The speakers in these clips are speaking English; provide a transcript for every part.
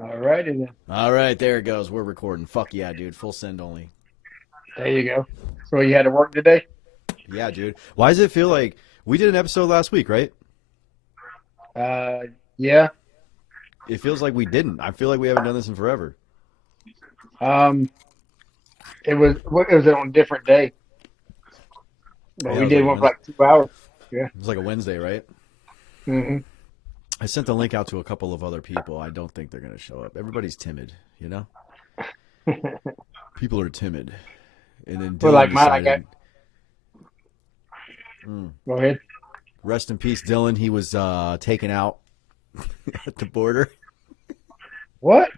All righty then. All right, there it goes. We're recording. Fuck yeah, dude. Full send only. There you go. So you had to work today? Yeah, dude. Why does it feel like we did an episode last week, right? Uh, yeah. It feels like we didn't. I feel like we haven't done this in forever. Um, it was on a different day, but Yeah, it we was did like a one for Wednesday. like 2 hours. Yeah. It was like a Wednesday, right? Hmm. I sent the link out to a couple of other people. I don't think they're gonna show up. Everybody's timid, you know. People are timid, and then Well, Dylan like mine, I got. decided. Mm, Go ahead. rest in peace, Dylan. He was taken out at the border. What?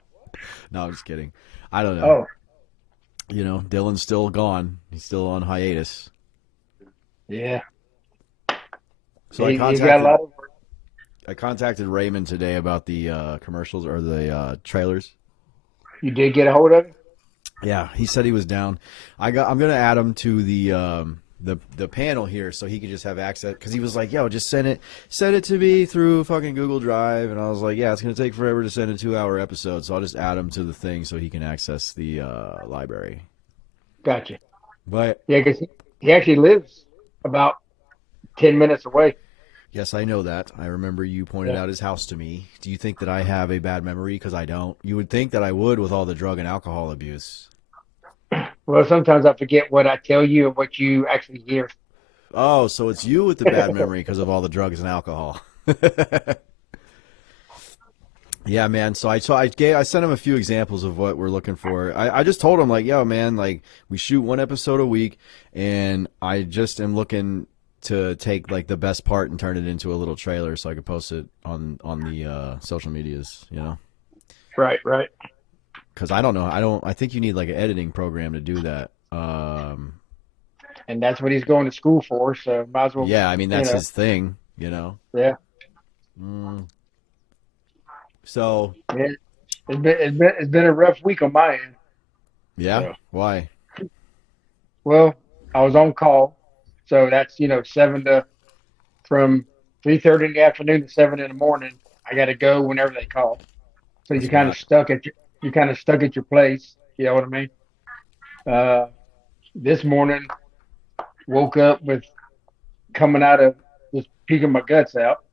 No, I'm just kidding. I don't know. Oh, You know, Dylan's still gone. He's still on hiatus. yeah. So You got a lot of work. I contacted Raymond today about the commercials or the trailers. You did get a hold of it? Yeah, he said he was down. I'm gonna add him to the panel here so he could just have access because he was like, "Yo, just send it to me through fucking Google Drive," and I was like, "Yeah, it's gonna take forever to send a 2 hour episode, so I'll just add him to the thing so he can access the library." Gotcha. But Yeah, because he actually lives about 10 minutes away. yes, I know that. I remember you pointed Yeah. out his house to me. Do you think that I have a bad memory? Because I don't. You would think that I would with all the drug and alcohol abuse. Well, sometimes I forget what I tell you and what you actually hear. Oh, so it's you with the bad memory because of all the drugs and alcohol. Yeah, man. I sent him a few examples of what we're looking for. I just told him like, yo, man, like we shoot one episode a week, and I just am looking to take like the best part and turn it into a little trailer so I could post it on the social medias, you know? Right, right. Because I don't know, I think you need like an editing program to do that. And that's what he's going to school for. So might as well, Yeah, I mean you that's know, his thing, you know. yeah, Mm. So yeah. It's been a rough week on my end. yeah, So, why? well, I was on call, so that's seven to from 3:30 in the afternoon to 7 in the morning. I got to go whenever they call. So That's not. you're kind of stuck at your place. You know what I mean? Uh, this morning woke up with coming out of just puking my guts out.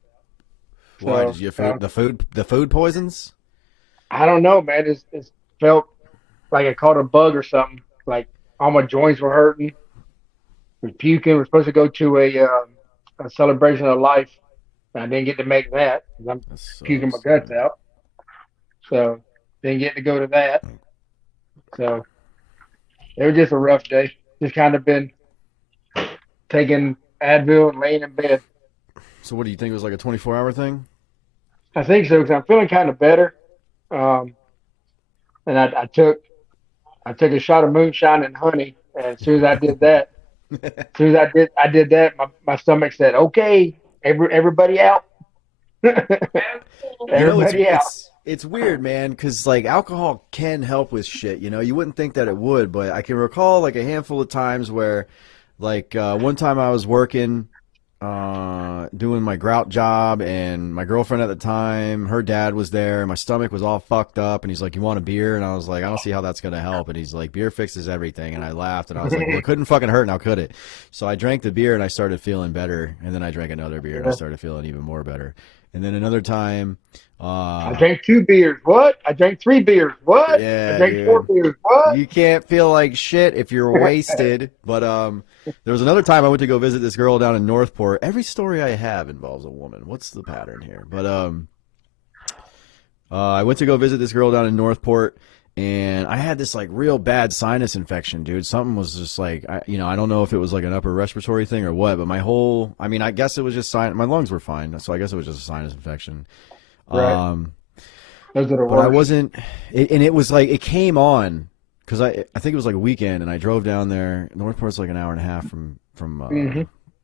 Why did So you the food poisons? I don't know, man. It's felt like I caught a bug or something. Like all my joints were hurting. Was puking. We're supposed to go to a celebration of life. And I didn't get to make that because I'm That puking my sucks, guts dude. out. So didn't get to go to that. So it was just a rough day. Just kind of been taking Advil and laying in bed. So what do you think it was like a 24-hour thing? I think so because I'm feeling kind of better. Um, and I took a shot of moonshine and honey. And as soon as I did that, as soon as I did that, my stomach said, "Okay, everybody out, You know, it's everybody out." it's it's weird, man, because like alcohol can help with shit. You know, you wouldn't think that it would, but I can recall like a handful of times where, like one time I was working, doing my grout job, and my girlfriend at the time, her dad was there, and my stomach was all fucked up, and he's like, "You want a beer?" And I was like, "I don't see how that's gonna help." And he's like, "Beer fixes everything." And I laughed, and I was like, "Well, it couldn't fucking hurt now, could it?" So I drank the beer, and I started feeling better, and then I drank another beer, and I Yeah. started feeling even more better. And then another time, I uh, drank 2 beers. What? I drank 3 beers. What? I yeah, drank four dude. beers. What? You can't feel like shit if you're wasted. But there was another time I went to go visit this girl down in Northport. Every story I have involves a woman. What's the pattern here? But I went to go visit this girl down in Northport, and I had this like real bad sinus infection, dude. Something was just like, I don't know if it was like an upper respiratory thing or what, but I mean, I guess it was just my lungs were fine, so I guess it was just a sinus infection. Right. Um, Those are the but I worst. wasn't, and it was like it came on because I think it was like a weekend, and I drove down there. Northport's like an hour and a half from Hmm.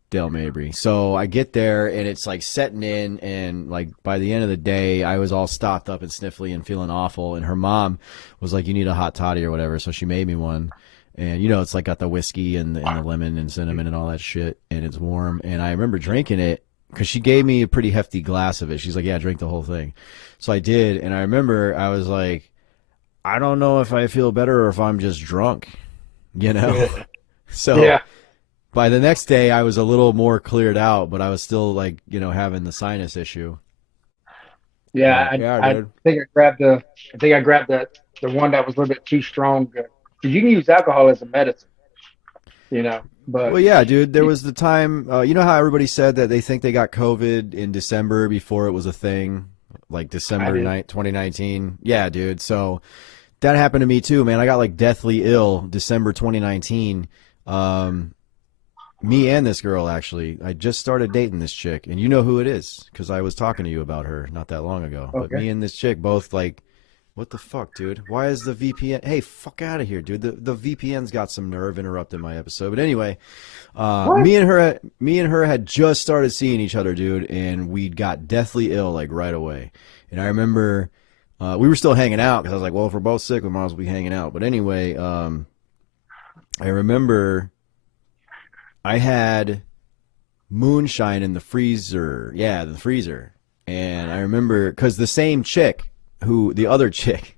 Dale Mabry. So I get there, and it's like setting in, and like by the end of the day, I was all stopped up and sniffly and feeling awful. And her mom was like, "You need a hot toddy or whatever," so she made me one. And it's like got the whiskey and the lemon and cinnamon and all that shit, and it's warm. And I remember drinking it, because she gave me a pretty hefty glass of it. She's like, "Yeah, drink the whole thing." So I did, and I remember I was like, "I don't know if I feel better or if I'm just drunk," you know. Yeah. So Yeah. by the next day, I was a little more cleared out, but I was still like, having the sinus issue. Yeah. But yeah, I dude. think I grabbed the one that was a little bit too strong. 'Cause you can use alcohol as a medicine, but Well, yeah, dude. There was the time. You know how everybody said that they think they got COVID in December before it was a thing, like I December did. 9th, 2019. Yeah, dude. So that happened to me too, man. I got like deathly ill December 2019. Um, Me and this girl actually. I just started dating this chick, and you know who it is because I was talking to you about her not that long ago. But Okay. me and this chick both like, what the fuck, dude? Why is the VPN? Hey, fuck out of here, dude. The VPN's got some nerve interrupting my episode. But anyway, What? me and her had just started seeing each other, dude, and we got deathly ill like right away. And I remember we were still hanging out because I was like, well, if we're both sick, we might as well be hanging out. But anyway, I remember I had moonshine in the freezer. Yeah, the freezer. And I remember because the same chick, the other chick,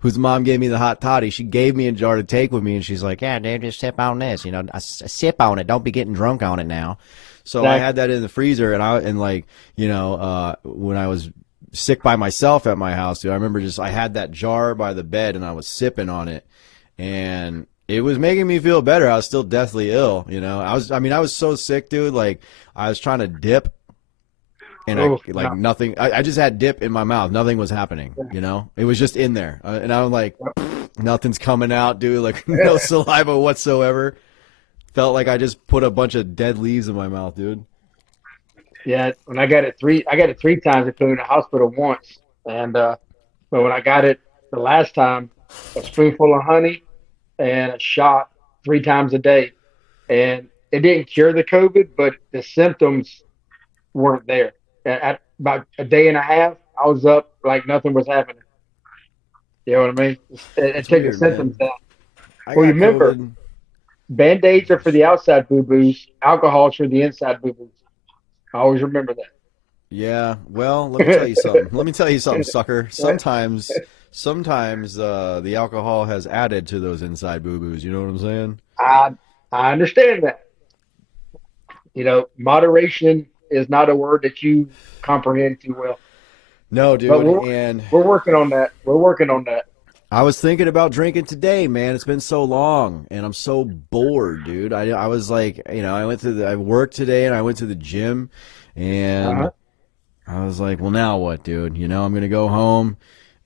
whose mom gave me the hot toddy, she gave me a jar to take with me, and she's like, "Yeah, dude, just sip on this. Sip on it. Don't be getting drunk on it now." So I had Exactly. that in the freezer, and like, when I was sick by myself at my house, dude, I remember just I had that jar by the bed, and I was sipping on it, and it was making me feel better. I was still deathly ill, I was so sick, dude. Like I was trying to dip, and I Oh like no. nothing. I just had dip in my mouth. Nothing was happening. It was just in there, and I'm like, nothing's coming out, dude. Like no Yeah. saliva whatsoever. Felt like I just put a bunch of dead leaves in my mouth, dude. Yeah. When I got it three times, including the hospital once. And but when I got it the last time, a spoonful of honey and a shot three times a day, and it didn't cure the COVID, but the symptoms weren't there. At about a day and a half, I was up like nothing was happening. You know what I mean? It It's took the weird, symptoms man. down. I Well, you got remember, COVID. Band-Aids are for the outside boo-boos, alcohol's for the inside boo-boos. I always remember Yeah, well, let me tell you something. that. Let me tell you something, sucker. Sometimes the alcohol has added to those inside boo boos. You know what I'm saying? I I understand that. Moderation is not a word that you comprehend too well. No, But dude. we're And we're working on that. We're working on that. I was thinking about drinking today, man. It's been so long, and I'm so bored, dude. I was like, I worked today, and I went to the gym, Uh-huh. and I was like, well, now what, dude? I'm gonna go home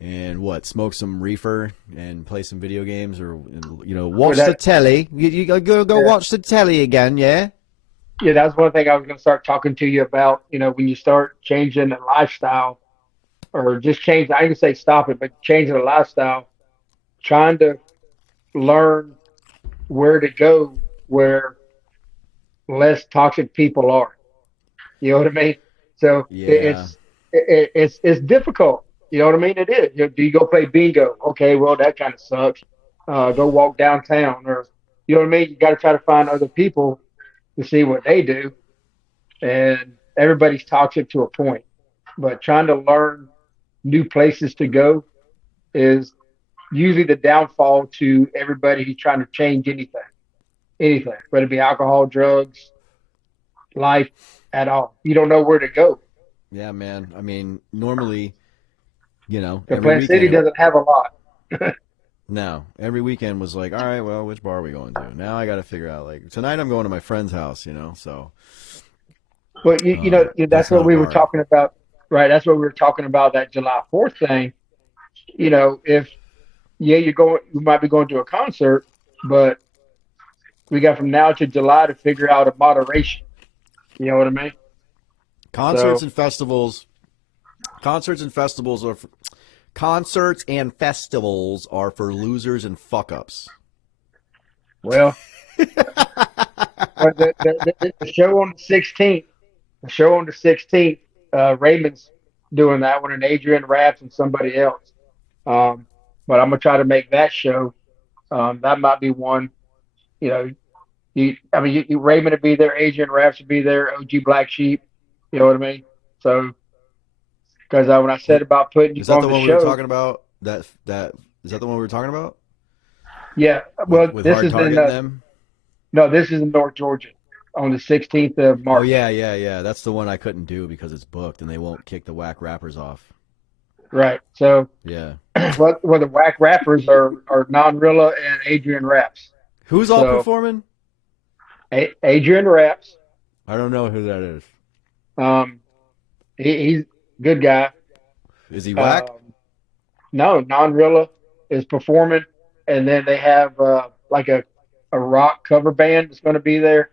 and what, smoke some reefer and play some video games, or Well, watch the telly. You go yeah, watch the telly again, yeah? yeah, that's one thing I was going to start talking to you about. When you start changing the lifestyle, or just change. I didn't say stop it, but changing the lifestyle, trying to learn where to go where less toxic people are. You know what I mean? So Yeah, it's difficult. You know what I mean? It is. Do you go play bingo? Okay, well that kind of sucks. Go walk downtown, or you know what I mean. You got to try to find other people to see what they do, and everybody's toxic to a point. But trying to learn new places to go is usually the downfall to everybody who's trying to change anything, whether it be alcohol, drugs, life, at all. You don't know where to go. yeah, man. I mean, normally, The every Plant City weekend. doesn't have a lot. No, every weekend was like, all right, well, which bar are we going to? Now I got to figure out. Like tonight, I'm going to my friend's house. So But that's that's not what a we were bar. talking about, right? That's what we were talking about, that July 4th thing. If you might be going to a concert, but we got from now to July to figure out a moderation. You know what I mean? Concerts So, and festivals. Concerts and festivals are. Concerts and festivals are for losers and fuck ups. well, the show on the 16th, Raymond's doing that one, and Adrian Raps and somebody else. Um, but I'm gonna try to make that show. That might be one. You know, Raymond would be there, Adrian Raps would be there, OG Black Sheep. You know what I mean? So, because when I said It, about putting you is that on the the one we were show, talking about? That is that the one we were talking about yeah. Well, with this hard is in target and them? no, this is in North Georgia on the 16th of Oh March. yeah, yeah, yeah. That's the one I couldn't do because it's booked and they won't kick the whack rappers off. Right. So, Yeah. the whack rappers are Non-Rilla and Adrian Raps. Who's all So, performing? Adrian Raps, I don't know who that is. um, he's a good guy. Is he whack? Um, no, Non-Rilla is performing, and then they have like a rock cover band that's going to be there,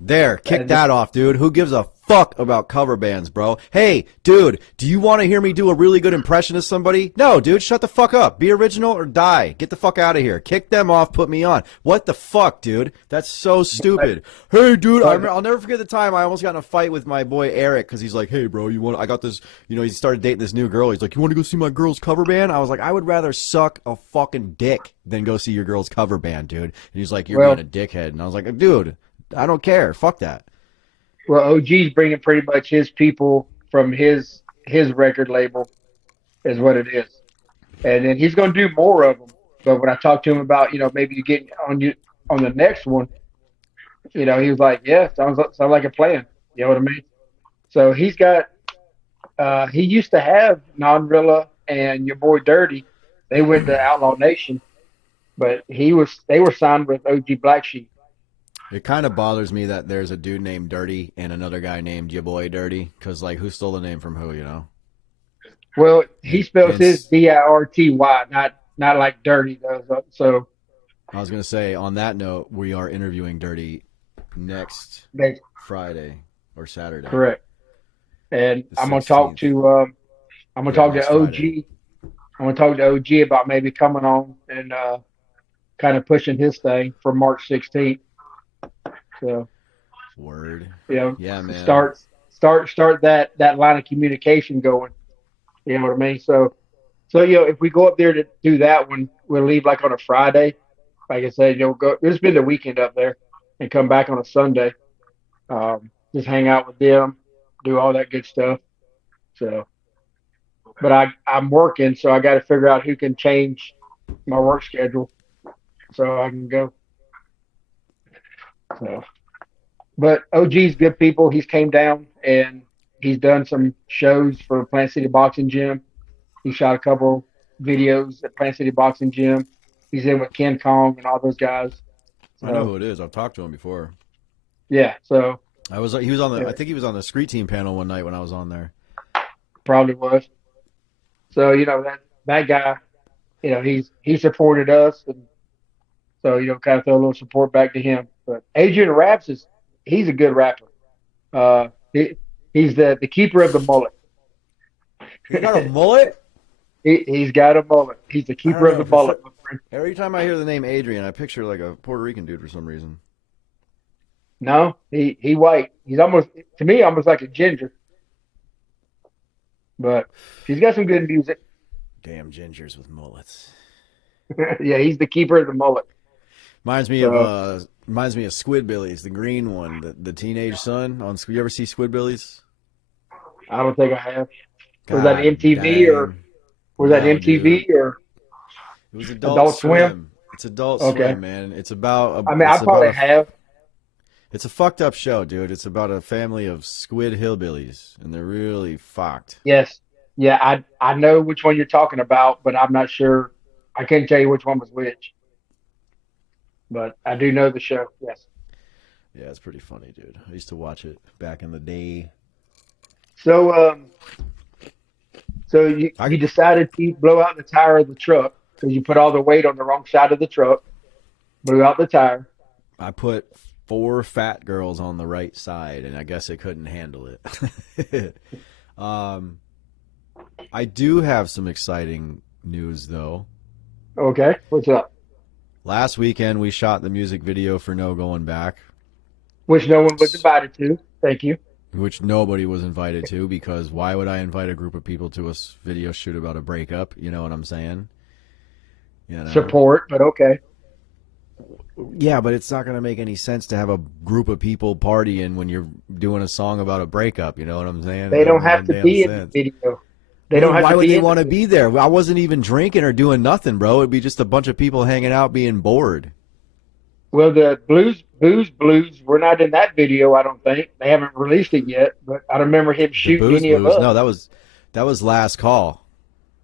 There, kick and then, that off, dude. Who gives a fuck about cover bands, bro? Hey, dude, do you want to hear me do a really good impression of somebody? No, dude, shut the fuck up. Be original or die. Get the fuck out of here. Kick them off, put me on. What the fuck, dude? That's so but, stupid. Hey, dude, but I'll never forget the time I almost got in a fight with my boy Eric because he's like, hey, bro, I got this, he started dating this new girl. He's like, you want to go see my girl's cover band? I was like, I would rather suck a fucking dick than go see your girl's cover band, dude. And he's like, you're being well, a dickhead. And I was like, dude, I don't care. Fuck that. OG's bringing pretty much his people from his record label is what it is, and then he's going to do more of them. But when I talked to him about maybe you get on the next one, he was like, yeah, sounds like a plan. You know what I mean? So he's got he used to have Non-Rilla and your boy Dirty. They went to Outlaw Nation, but they were signed with OG Black Sheep. It kind of bothers me that there's a dude named Dirty and another guy named your boy Dirty, because like who stole the name from who, you know? Well, he And spells and his Dirty, not like Dirty does. So I was gonna say on that note, we are interviewing Dirty next that's Friday or Saturday, correct. And the 16th. I'm gonna Yeah, talk to next Friday. OG. I'm gonna talk to OG about maybe coming on and kind of pushing his thing for March 16th. So Word. you know, Yeah, man. start that line of communication going. You know what I mean? So if we go up there to do that one, we'll leave like on a Friday. Like I said, we'll spend the weekend up there and come back on a Sunday. Just hang out with them, do all that good stuff. So, but I'm working, so I got to figure out who can change my work schedule so I can go. So, but OG's good people. He's came down and he's done some shows for Plant City Boxing Gym. He shot a couple videos at Plant City Boxing Gym. He's in with Ken Kong and all those guys. I know So who it is. I've talked to him before. yeah, so He was on the. yeah, I think he was on the street team panel one night when I was on there. probably was. So that guy, he supported us, and so kind of throw a little support back to him. But Adrian Raps he's a good rapper. He's the keeper of the mullet. He's got a mullet. He's got a mullet. He's the I keeper don't of know. the mullet, my friend. Every time I hear the name Adrian, I picture like a Puerto Rican dude for some reason. No, he white. He's almost to me almost like a ginger, but he's got some good music. Damn gingers with mullets. Yeah, he's the keeper of the mullet. So Reminds me of Squidbillies, the green one, the teenage son on. You ever see Squidbillies? I don't think I have. Was that God MTV or dang, was that no, dude. MTV or It was Adult Adult Swim? Swim. It's Adult Okay. Swim, man. I mean, I probably have. It's a fucked up show, dude. It's about a family of squid hillbillies, and they're really fucked. Yes. Yeah, I know which one you're talking about, but I'm not sure. I can't tell you which one was which, but I do know the show. Yes. Yeah, it's pretty funny, dude. I used to watch it back in the day. So so I you decided to blow out the tire of the truck because you put all the weight on the wrong side of the truck, blew out the tire. I put 4 fat girls on the right side, and I guess it couldn't handle it. um, I do have some exciting news, though. Okay, what's up? Last weekend, we shot the music video for No Going Back, Which no one was invited to. Thank you. which nobody was invited to because why would I invite a group of people to a video shoot about a breakup? You know what I'm saying? You know. Support, but okay. Yeah, but it's not going to make any sense to have a group of people partying when you're doing a song about a breakup. You know what I'm saying? It They doesn't don't make have any to damn be in the sense. video. They Well, don't then have why to would be they in the want to video. be there? I wasn't even drinking or doing nothing, bro. It'd be just a bunch of people hanging out being bored. Well, the blues were not in that video. I don't think they haven't released it yet. But I don't remember him The shooting booze any of blues? us. No, that was Last Call.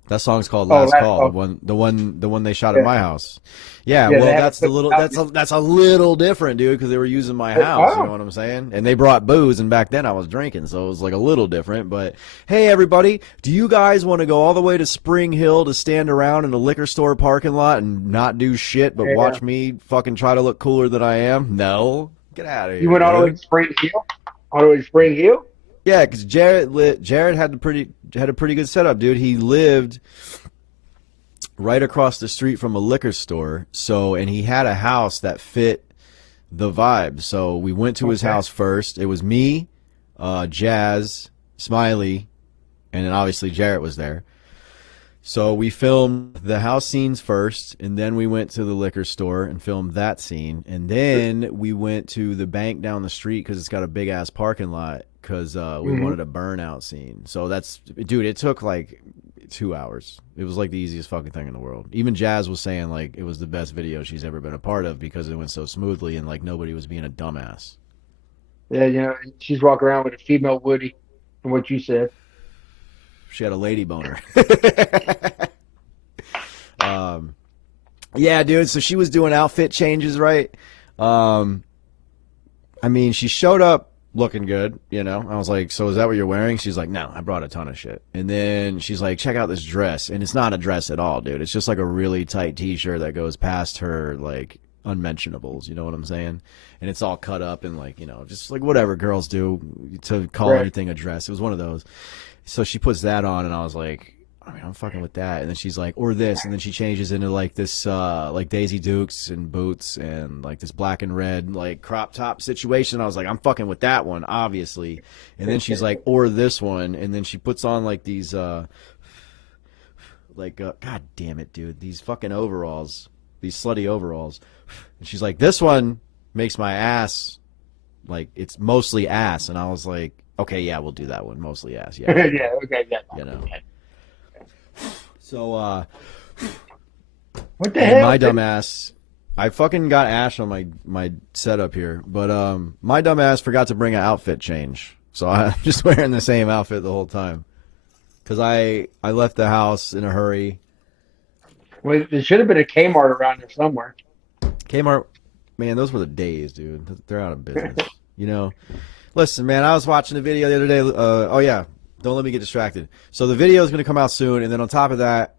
That song's called Oh, Last last Call. The call. one the one the one they shot at Yeah, my house. Yeah, yeah. They well haven't that's the put it little out that's a little different, dude, because they were using my yet. house, you know Oh, what I'm saying? And they brought booze and back then I was drinking, so it was like a little different, but hey everybody, do you guys want to go all the way to Spring Hill to stand around in a liquor store parking lot and not do shit but yeah. watch me fucking try to look cooler than I am? No. Get out of You here, went all the way to dude. Spring Hill. All the way to Spring Hill. Yeah, because Jared had a pretty good setup, dude. He lived right across the street from a liquor store. So, and he had a house that fit the vibe. So we went to his Okay. house first. It was me, Jazz, Smiley, and then obviously Jarrett was there. So we filmed the house scenes first, and then we went to the liquor store and filmed that scene, and then we went to the bank down the street because it's got a big ass parking lot because we Hmm. wanted a burnout scene. So that's, dude, it took like 2 hours. It was like the easiest fucking thing in the world. Even Jazz was saying like it was the best video she's ever been a part of because it went so smoothly and like nobody was being a dumbass. Yeah, she's walking around with a female Woody, from what you said. She had a lady boner. um, yeah, dude. So she was doing outfit changes, right? Um, I mean, she showed up looking good, you know. I was like, "So is that what you're wearing?" She's like, "No, I brought a ton of shit." And then she's like, "Check out this dress." And it's not a dress at all, dude. It's just like a really tight t-shirt that goes past her like unmentionables, you know what I'm saying? And it's all cut up and like, you know, just like whatever girls do to call Right. anything a dress. It was one of those. So she puts that on and I was like, I mean, I'm fucking with that. And then she's like, or this, and then she changes into like this, like Daisy Dukes and boots and like this black and red like crop top situation. I was like, I'm fucking with that one, obviously. And then she's like, or this one, and then she puts on like these, god damn it, dude, these fucking overalls, these slutty overalls. And she's like, this one makes my ass like it's mostly ass, and I was like, okay, yeah, we'll do that one, mostly ass, yeah, yeah, yeah, Yeah. Okay. Yeah. you know. So, What the and hell, my dude? dumbass, I fucking got ash on my setup here, but my dumbass forgot to bring an outfit change, so I'm just wearing the same outfit the whole time because I left the house in a hurry. Well, there should have been a Kmart around there somewhere. Kmart, man, those were the days, dude. They're out of business. You know, listen, man, I was watching a video the other day. Oh yeah, don't let me get distracted. So the video is going to come out soon, and then on top of that,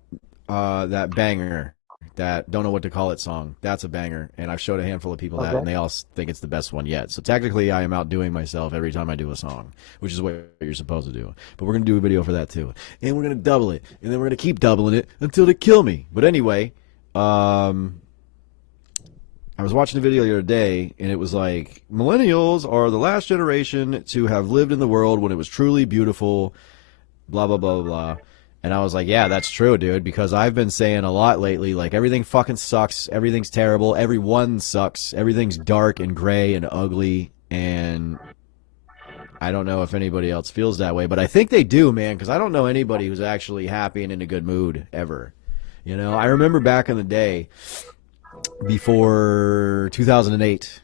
that banger, that don't know what to call it song, that's a banger, and I've showed a handful of people that, Okay. and they all think it's the best one yet. So technically, I am outdoing myself every time I do a song, which is what you're supposed to do. But we're going to do a video for that too, and we're going to double it, and then we're going to keep doubling it until they kill me. But anyway, I was watching a video the other day, and it was like, millennials are the last generation to have lived in the world when it was truly beautiful, blah, blah, blah, blah, blah. And I was like, yeah, that's true, dude, because I've been saying a lot lately, like, everything fucking sucks, everything's terrible, everyone sucks, everything's dark and gray and ugly, and I don't know if anybody else feels that way, but I think they do, man, because I don't know anybody who's actually happy and in a good mood, ever. You know, I remember back in the day, before 2008,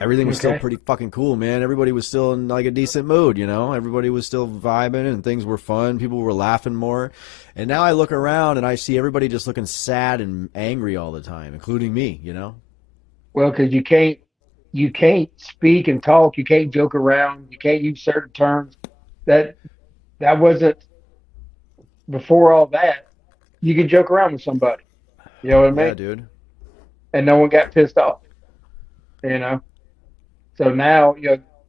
everything was still Okay. pretty fucking cool, man. Everybody was still in like a decent mood, you know. Everybody was still vibing and things were fun. People were laughing more. And now I look around and I see everybody just looking sad and angry all the time, including me, you know. Well, because you can't speak and talk. You can't joke around. You can't use certain terms. That that wasn't before all that. You could joke around with somebody. You know what I Yeah, mean? dude. And no one got pissed off. You know. So now,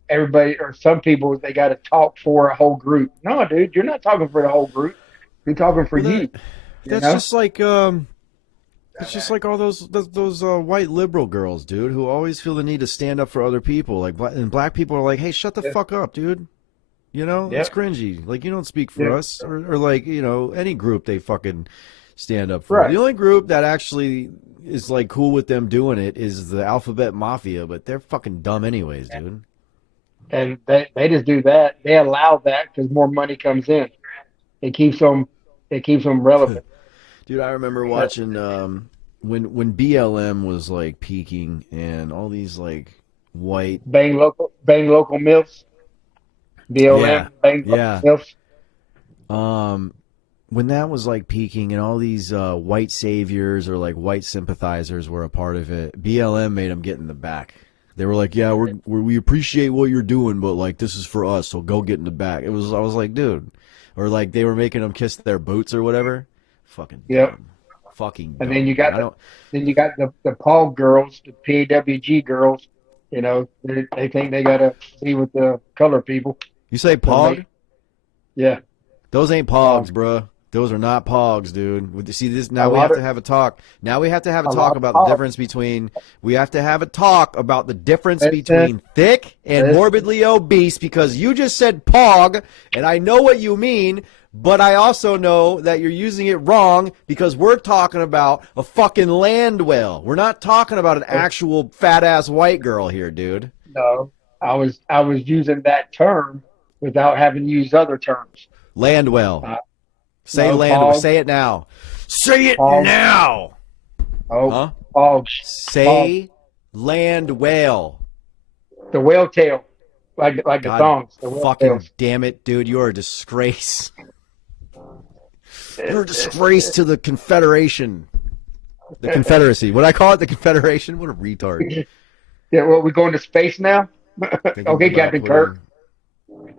everybody or some people they got to talk for a whole group. No, dude, you're not talking for the whole group. You're talking for Well, you. You that's know. just like it's just like all those white liberal girls, dude, who always feel the need to stand up for other people. Like, and black people are like, "Hey, shut the Yeah. fuck up, dude." You know, it's Yep. cringy. Like, you don't speak for Yeah. us, or like, you know, any group they fucking stand up for. Right. The only group that actually is like cool with them doing it is the Alphabet Mafia, but they're fucking dumb anyways, dude. And they just do that. They allow that because more money comes in. It keeps them it keeps them relevant. Dude, I remember Uh, watching when BLM was like peaking and all these like white. Bang local milfs, Yeah, BLM, bang local yeah. milfs. Um, when that was like peaking and all these white saviors or like white sympathizers were a part of it, BLM made them get in the back. They were like, "Yeah, we appreciate what you're doing, but like this is for us, so go get in the back." I was like, dude, or like they were making them kiss their boots or whatever. Fucking Yep. dumb, fucking And dumb, dude. I don't. then you got the PAW girls, the PWG girls. You know, they think they gotta be with the color people. You say So pog? yeah, Those ain't um, pogs, bruh. Those are not pogs, dude. See this a now? We lot have of to have a talk. Now we have to have a a talk lot of about the POG. difference between. We have to have a talk about the difference Listen, between thick and listen. morbidly obese because you just said pog, and I know what you mean, but I also know that you're using it wrong because we're talking about a fucking land whale. We're not talking about an actual fat ass white girl here, dude. No, I was using that term without having to use other terms. Land whale. Uh, Say no, land. Say it now. Say it pog, now. oh, Huh? pogs, pog, Say land whale. the whale tail, like the God songs, the whale fucking tails. damn it, dude. You're a disgrace. You're a disgrace to the Confederation. The Confederacy. What I call it, the Confederation? What a retard. Yeah, well, we going to space now? Thinking Okay, about Captain Kirk. putting.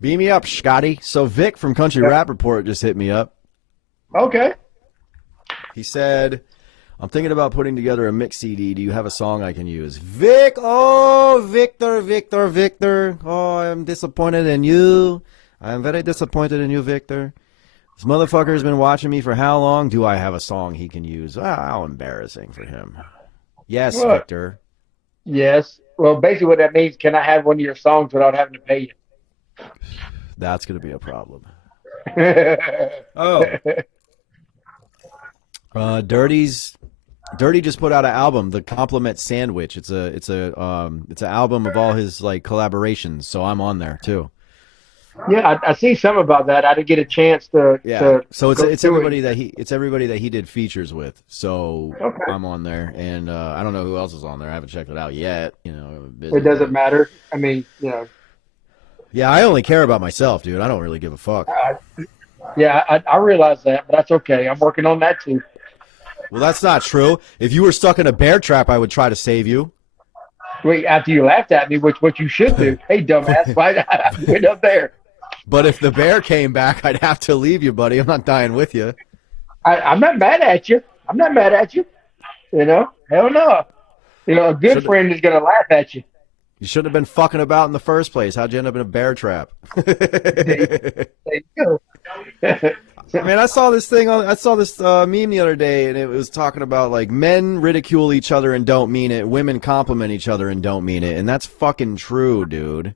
Beam me up, Scotty. So Vic from Country Yeah. Rap Report just hit me up. Okay. He said, I'm thinking about putting together a mix CD. Do you have a song I can use? Vic, oh, Victor, Victor, Victor. Oh, I'm disappointed in you. I'm very disappointed in you, Victor. This motherfucker's been watching me for how long? Do I have a song he can use? Ah, how embarrassing for him. Yes, What? Victor. Yes. Well, basically, what that means, can I have one of your songs without having to pay That's going to be a problem. you? Oh, Dirty just put out an album, The Compliment Sandwich. It's an album of all his like collaborations. So I'm on there too. Yeah, I see some about that. I didn't get a chance Yeah. to So go it's through everybody it. that he did features with. So Okay. I'm on there, and I don't know who else is on there. I haven't checked it out yet. You know, I'm It busy, doesn't but matter. I mean, you know, yeah, I only care about myself, dude. I don't really give a fuck. I, yeah, I realize that, but that's okay. I'm working on that too. Well, that's not true. If you were stuck in a bear trap, I would try to save you. Wait, after you laughed at me, which what you should do. Hey, dumbass, why I went up there? But if the bear came back, I'd have to leave you, buddy. I'm not dying with you. I'm not mad at you. I'm not mad at you. You know, hell no. You know, a good Should friend is gonna laugh at you. You shouldn't have been fucking about in the first place. How'd you end up in a bear trap? There you go. Man, I saw this meme the other day, and it was talking about like men ridicule each other and don't mean it, women compliment each other and don't mean it, and that's fucking true, dude.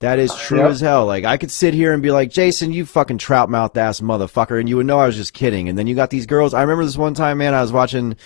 That is true Yep. as hell. Like I could sit here and be like, Jason, you fucking trout mouthed ass motherfucker, and you would know I was just kidding. And then you got these girls. I remember this one time, man. I was watching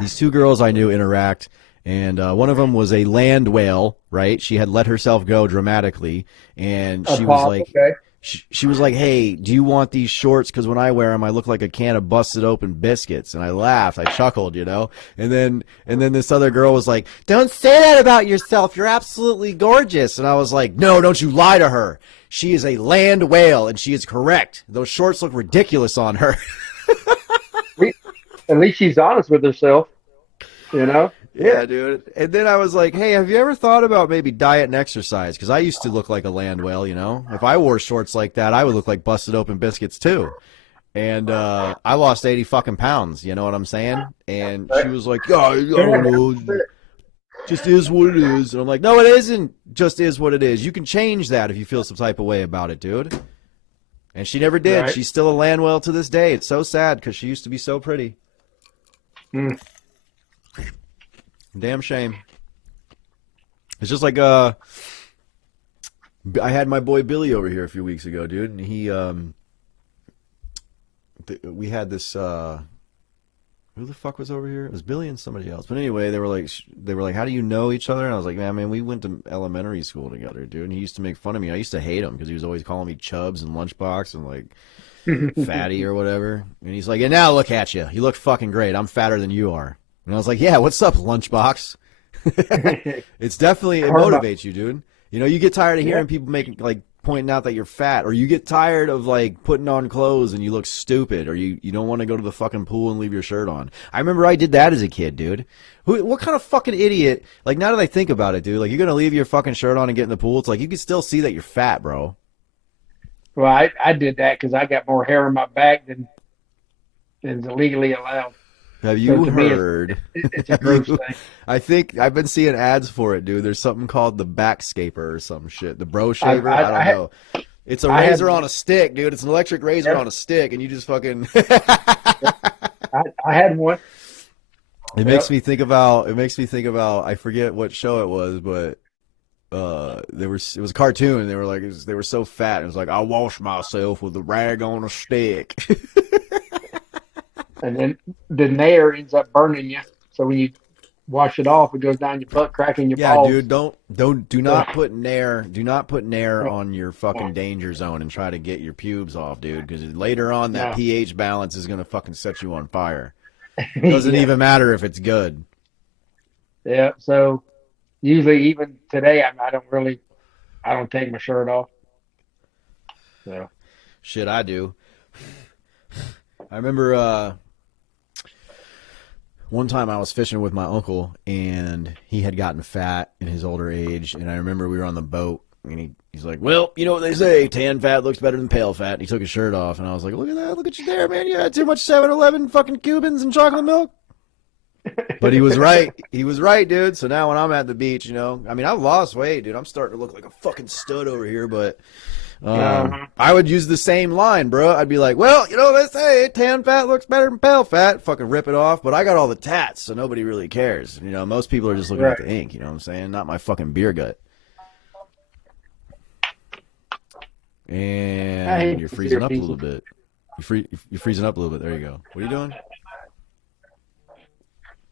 these two girls I knew interact, and one of them was a land whale. Right? She had let herself go dramatically, and A she was pop, like, okay. she was like, "Hey, do you want these shorts? Because when I wear them, I look like a can of busted open biscuits." And I laughed, I chuckled, you know. And then this other girl was like, "Don't say that about yourself. You're absolutely gorgeous." And I was like, "No, don't you lie to her. She is a land whale, and she is correct. Those shorts look ridiculous on her." At least she's honest with herself. You know. Yeah, dude. And then I was like, "Hey, have you ever thought about maybe diet and exercise? Because I used to look like a land whale, you know. If I wore shorts like that, I would look like busted open biscuits too." And I lost 80 fucking pounds. You know what I'm saying? And she was like, "Yeah, I don't know. Just is what it is." And I'm like, "No, it isn't. Just is what it is. You can change that if you feel some type of way about it, dude." And she never did. Right. She's still a land whale to this day. It's so sad because she used to be so pretty. Mm. Damn shame. It's just like I had my boy Billy over here a few weeks ago, dude, and we had this. Who the fuck was over here? It was Billy and somebody else. But anyway, they were like, how do you know each other? And I was like, man, we went to elementary school together, dude. And he used to make fun of me. I used to hate him because he was always calling me Chubs and Lunchbox and like fatty or whatever. And he's like, and now look at you. You look fucking great. I'm fatter than you are. And I was like, yeah, what's up, Lunchbox? It's definitely, it motivates you, dude. You know, you get tired of hearing people making like pointing out that you're fat, or you get tired of like putting on clothes and you look stupid, or you don't want to go to the fucking pool and leave your shirt on. I remember I did that as a kid, dude. What kind of fucking idiot? Like, now that I think about it, dude, like, you're gonna leave your fucking shirt on and get in the pool? It's like you can still see that you're fat, bro. Well, I did that because I got more hair on my back than is legally allowed. Have So you to me, heard? it's a gross thing. I think I've been seeing ads for it, dude. There's something called the backscaper or some shit. The bro I, shaver? I, I don't I, had- know. It's a I had, razor on a stick, dude. It's an electric razor yeah, on a stick, and you just fucking. I had one. It makes Yep. me think about. It makes me think about. I forget what show it was, but it was a cartoon. They were like, they were so fat. It was like, I wash myself with a rag on a stick. And then the nair ends up burning you. So when you wash it off, it goes down your butt, cracking your Yeah, balls. dude, do So, not put nair no, on your fucking danger zone and try to get your pubes off, dude, because later on that no. pH balance is gonna fucking set you on fire. Doesn't Yeah, even matter if it's good. yeah. So usually, even today, I don't take my shirt off. So Shit, I do. I remember one time I was fishing with my uncle, and he had gotten fat in his older age, and I remember we were on the boat, and he's like, well, you know what they say, tan fat looks better than pale fat, and he took his shirt off, and I was like, look at that, look at you there, man, you had too much 7-Eleven fucking Cubans and chocolate milk. But he was right. He was right, dude. So now when I'm at the beach, you know, I mean, I've lost weight, dude. I'm starting to look like a fucking stud over here, but uh, I would use the same line, bro. I'd be like, well, you know, they say tan fat looks better than pale fat. Fucking rip it off. But I got all the tats, so nobody really cares. You know, most people are just looking at right. the ink, you know what I'm saying? Not my fucking beer gut. I And hate you're those freezing up a little earpieces. bit. You're freezing up a little bit. There you go. What are you doing?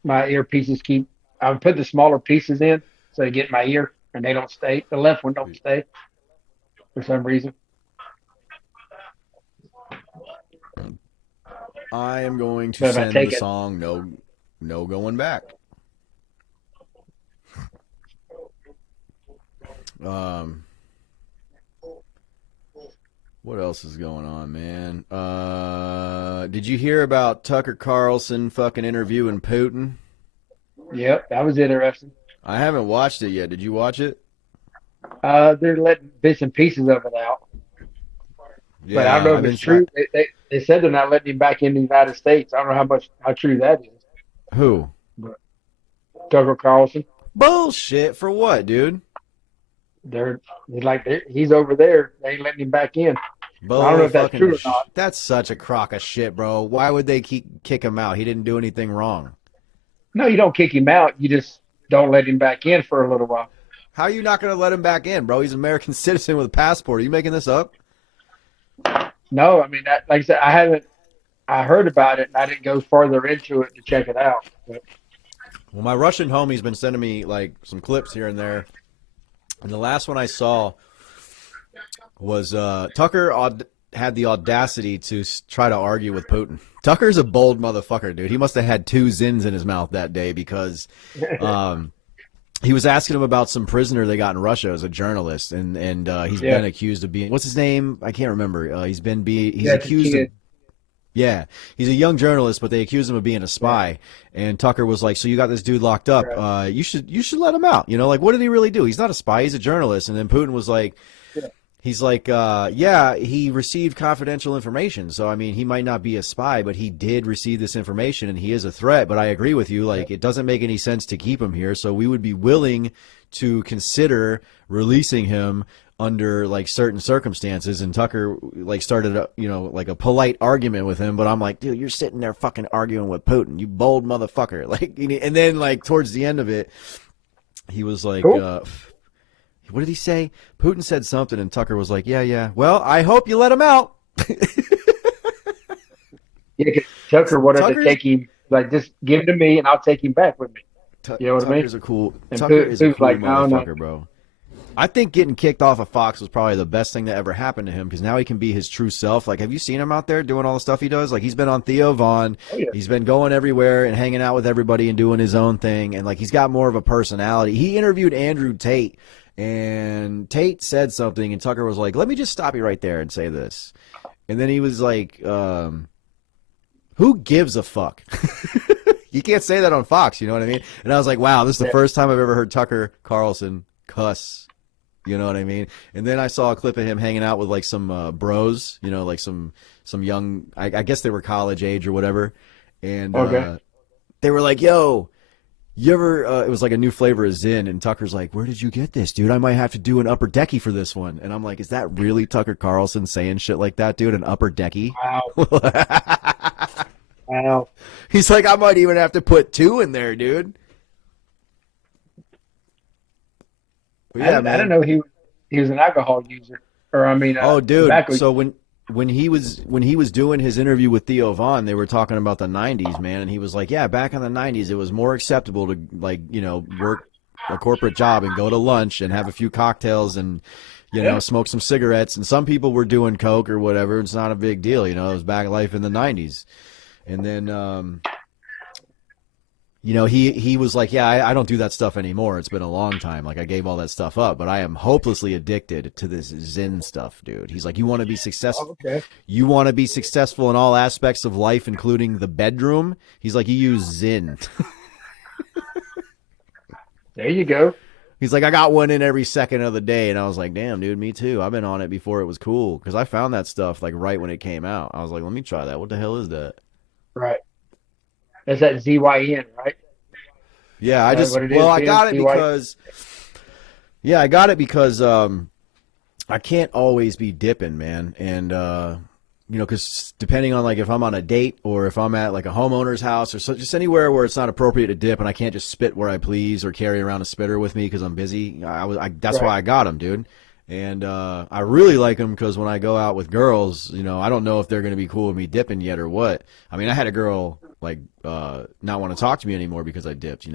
My earpieces keep. I would put the smaller pieces in so they get in my ear and they don't stay. The left one don't stay for some reason. I am going to But if I send the take it, song No Going Back. Um, what else is going on, man? Did you hear about Tucker Carlson fucking interviewing Putin? yep, that was interesting. I haven't watched it yet. Did you watch it? They're letting bits and pieces of it out, but I don't Yeah, know I've if been. it's true. They said they're not letting him back in the United States. I don't know how true that is. Who? But Tucker Carlson, Bullshit for what, dude? he's over there. They ain't letting him back in. So I don't know Bull if that's fucking. true or not. That's such a crock of shit, bro. Why would they kick him out? He didn't do anything wrong. No, you don't kick him out. You just don't let him back in for a little while. How are you not going to let him back in, bro? He's an American citizen with a passport. Are you making this up? No, I mean, like I said, I haven't. I heard about it and I didn't go further into it to check it out. But Well, my Russian homie's been sending me like some clips here and there, and the last one I saw was Tucker had the audacity to try to argue with Putin. Tucker's a bold motherfucker, dude. He must have had two zins in his mouth that day because um, he was asking him about some prisoner they got in Russia as a journalist, and he's yeah, been accused of being, what's his name? I can't remember. He's that's a accused of. kid. Yeah, he's a young journalist, but they accuse him of being a Yeah, spy. And Tucker was like, "So you got this dude locked up? right. You should let him out. You know, like what did he really do? He's not a spy. He's a journalist." And then Putin was like, Yeah, "He's like, yeah, he received confidential information. So I mean, he might not be a spy, but he did receive this information, and he is a threat. But I agree with you. yeah, Like, it doesn't make any sense to keep him here. So we would be willing to consider releasing him." Under like certain circumstances, and Tucker like started like a polite argument with him, but I'm like, dude, you're sitting there fucking arguing with Putin, you bold motherfucker. Like, and then like towards the end of it, he was like, cool. what did he say? Putin said something, and Tucker was like, yeah, well, I hope you let him out. Yeah, because Tucker wanted to Tucker's take him, like, just give him to me and I'll take him back with me. You know what I mean? And Tucker is a Pooh's cool like, no, no, motherfucker, bro. I think getting kicked off of Fox was probably the best thing that ever happened to him because now he can be his true self. Like, have you seen him out there doing all the stuff he does? Like, he's been on Theo Vaughn. oh yeah, He's been going everywhere and hanging out with everybody and doing his own thing. And, like, he's got more of a personality. He interviewed Andrew Tate, and Tate said something, and Tucker was like, let me just stop you right there and say this. And then he was like, who gives a fuck? You can't say that on Fox, you know what I mean? And I was like, wow, this is the yeah. first time I've ever heard Tucker Carlson cuss. You know what I mean? And then I saw a clip of him hanging out with like some bros, you know, like some young, I guess they were college age or whatever. And Okay. they were like, yo, you ever, it was like a new flavor of Zin. And Tucker's like, where did you get this, dude? I might have to do an upper decky for this one. And I'm like, is that really Tucker Carlson saying shit like that, dude? An upper decky? Wow, wow. He's like, I might even have to put two in there, dude. But yeah, I didn't man. know he was an alcohol user, or I mean, Oh, dude. tobacco. So when he was doing his interview with Theo Vaughn, they were talking about the '90s, man, and he was like, "Yeah, back in the '90s, it was more acceptable to like work a corporate job and go to lunch and have a few cocktails and Yeah. smoke some cigarettes. And some people were doing coke or whatever. It's not a big deal, you know. It was back life in the '90s, and then." He was like, yeah, I don't do that stuff anymore. It's been a long time. Like, I gave all that stuff up, but I am hopelessly addicted to this Zen stuff, dude. He's like, you want to be successful? Oh, okay. You want to be successful in all aspects of life, including the bedroom? He's like, you use Zen. There you go. He's like, I got one in every second of the day. And I was like, damn, dude, me too. I've been on it before it was cool because I found that stuff like right when it came out. I was like, let me try that. What the hell is that? Right. That's that ZYN, right? Yeah, Is that what it well, is, I Ben? got it ZYN? because, yeah, I got it because, I can't always be dipping, man. And, because depending on like if I'm on a date or if I'm at like a homeowner's house or just anywhere where it's not appropriate to dip and I can't just spit where I please or carry around a spitter with me because I'm busy. That's Right. why I got them, dude. And I really like them because when I go out with girls, I don't know if they're going to be cool with me dipping yet or what. I mean, I had a girl like not want to talk to me anymore because I dipped.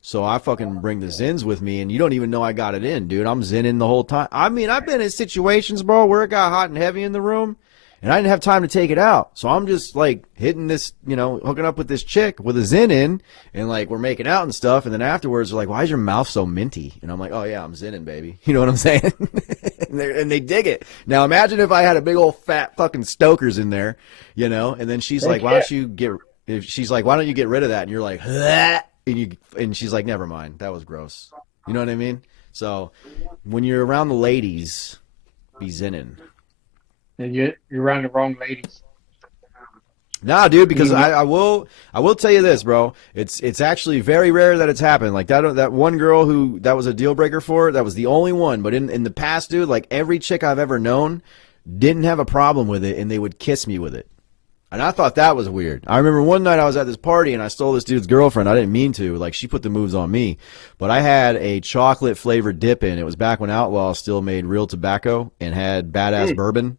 So I fucking bring the Zins with me, and you don't even know I got it in, dude. I'm Zinning the whole time. I mean, I've been in situations, bro, where it got hot and heavy in the room, and I didn't have time to take it out. So I'm just like hitting this, hooking up with this chick with a Zin in, and like we're making out and stuff. And then afterwards, they're like, "Why is your mouth so minty?" And I'm like, "Oh yeah, I'm Zinning, baby." You know what I'm saying? and they dig it. Now imagine if I had a big old fat fucking Stokers in there, and then she's Heck like, "Why yeah. don't you get?" If she's like, "Why don't you get rid of that?" And you're like, and she's like, "Never mind, that was gross." You know what I mean? So when you're around the ladies, be zinning. And you're around the wrong ladies. Nah, dude, because You, I will tell you this, bro. It's actually very rare that it's happened. Like that one girl who that was a deal breaker for, that was the only one. But in the past, dude, like every chick I've ever known didn't have a problem with it, and they would kiss me with it. And I thought that was weird. I remember one night I was at this party and I stole this dude's girlfriend. I didn't mean to. Like, she put the moves on me. But I had a chocolate flavored dip in. It was back when Outlaw still made real tobacco and had badass mm, bourbon.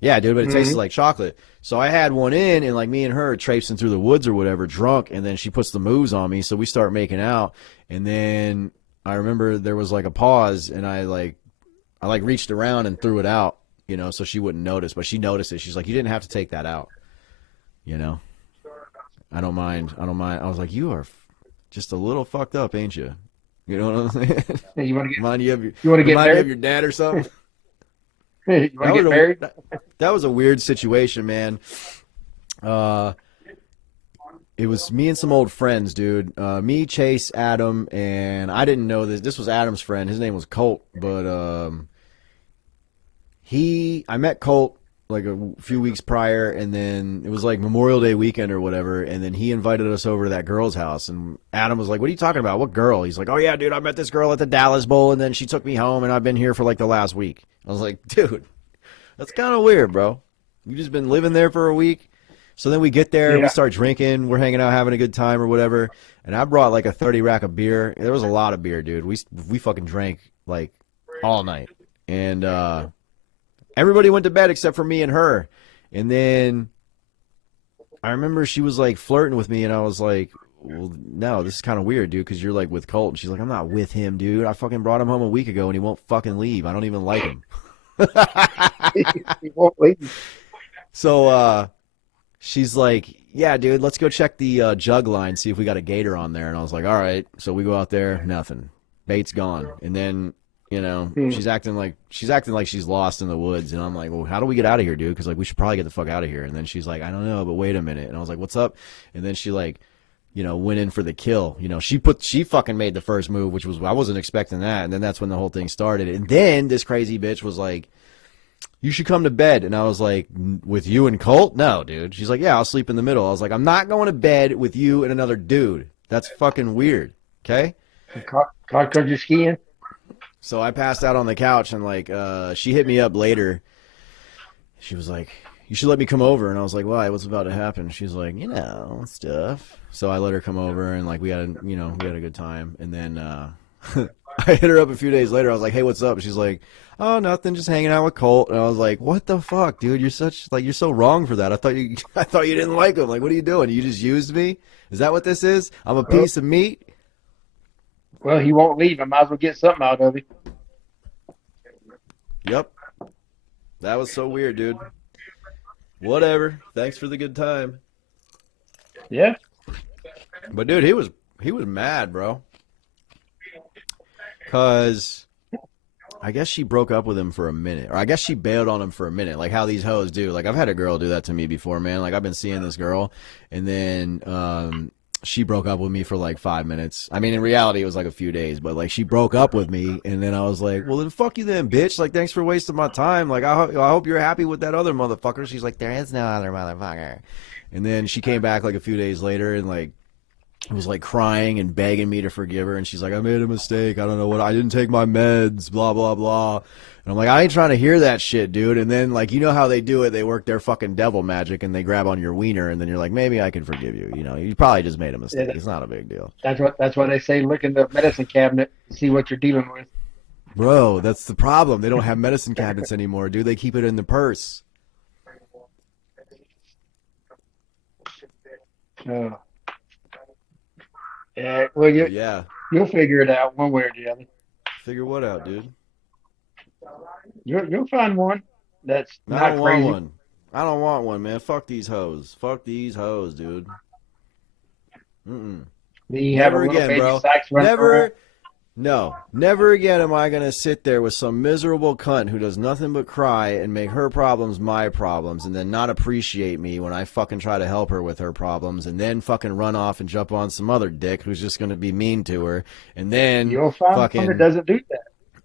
Yeah, dude, but it tasted mm-hmm. like chocolate. So I had one in, and like me and her traipsing through the woods or whatever, drunk, and then she puts the moves on me. So we start making out. And then I remember there was like a pause, and I reached around and threw it out, so she wouldn't notice. But she noticed it. She's like, you didn't have to take that out. You know, I don't mind. I don't mind. I was like, you are just a little fucked up, ain't you? You know what I'm saying? Hey, you want to get remind you of married? your dad or something. You want to That was get married? that was a weird situation, man. Uh, it was me and some old friends, dude. Me, Chase, Adam, and I didn't know this. This was Adam's friend. His name was Colt, but I met Colt like a few weeks prior, and then it was like Memorial Day weekend or whatever, and then he invited us over to that girl's house, and Adam was like, what are you talking about? What girl? He's like, oh yeah, dude, I met this girl at the Dallas Bowl, and then she took me home, and I've been here for like the last week. I was like, dude, that's kind of weird, bro. You just been living there for a week? So then we get there, we Yeah. start drinking, we're hanging out, having a good time or whatever, and I brought like a 30 rack of beer. There was a lot of beer, dude. We fucking drank like all night, and everybody went to bed except for me and her. And then I remember she was like flirting with me, and I was like, well, no, this is kind of weird, dude, because you're like with Colt. And she's like, I'm not with him, dude. I fucking brought him home a week ago, and he won't fucking leave. I don't even like him. He won't leave. So she's like, yeah, dude, let's go check the jug line, see if we got a gator on there. And I was like, all right. So we go out there, nothing. Bait's gone. And then, Hmm. she's acting like she's lost in the woods. And I'm like, well, how do we get out of here, dude? Because like we should probably get the fuck out of here. And then she's like, I don't know, but wait a minute. And I was like, what's up? And then she like, went in for the kill. She fucking made the first move, which was I wasn't expecting that. And then that's when the whole thing started. And then this crazy bitch was like, you should come to bed. And I was like, with you and Colt? No, dude. She's like, yeah, I'll sleep in the middle. I was like, I'm not going to bed with you and another dude. That's fucking weird. Okay? Cross country skiing. So I passed out on the couch, and like she hit me up later. She was like, you should let me come over. And I was like, why? What's about to happen? She's like, stuff. So I let her come over, and like we had a good time. And then I hit her up a few days later. I was like, hey, what's up? She's like, oh, nothing, just hanging out with Colt. And I was like, what the fuck, dude? You're so wrong for that. I thought you I thought you didn't like him. Like, what are you doing? You just used me? Is that what this is? I'm a Well, piece of meat? well, he won't leave. I might as well get something out of him. Yep. That was so weird, dude. Whatever. Thanks for the good time. Yeah. But dude, he was mad, bro. Cause I guess she broke up with him for a minute, or I guess she bailed on him for a minute, like how these hoes do. Like I've had a girl do that to me before, man. Like I've been seeing this girl, and then she broke up with me for like 5 minutes. I mean, in reality, it was like a few days, but like she broke up with me, and then I was like, well, then fuck you, then, bitch. Like thanks for wasting my time. Like I hope you're happy with that other motherfucker. She's like, there is no other motherfucker. And then she came back like a few days later, and like was like crying and begging me to forgive her, and she's like, I made a mistake, I don't know what, I didn't take my meds, blah blah blah. And I'm like, I ain't trying to hear that shit, dude. And then like, you know how they do it, they work their fucking devil magic and they grab on your wiener, and then you're like, maybe I can forgive you. You probably just made a Yeah, mistake, it's not a big deal. that's what they say. Look in the medicine cabinet, see what you're dealing with. Bro, that's the problem, they don't have medicine cabinets anymore, dude. They keep it in the purse. Uh, yeah. Well, But yeah, you'll figure it out one way or the other. figure what out, dude? You'll find one that's I not don't want crazy. one. I don't want one, man. Fuck these hoes. Fuck these hoes, dude. Mm-mm. Then you have a Never little again, baby bro. Sykes running around. Never, no, never again am I going to sit there with some miserable cunt who does nothing but cry and make her problems my problems, and then not appreciate me when I fucking try to help her with her problems, and then fucking run off and jump on some other dick who's just going to be mean to her, and then You'll find one that fucking doesn't do that.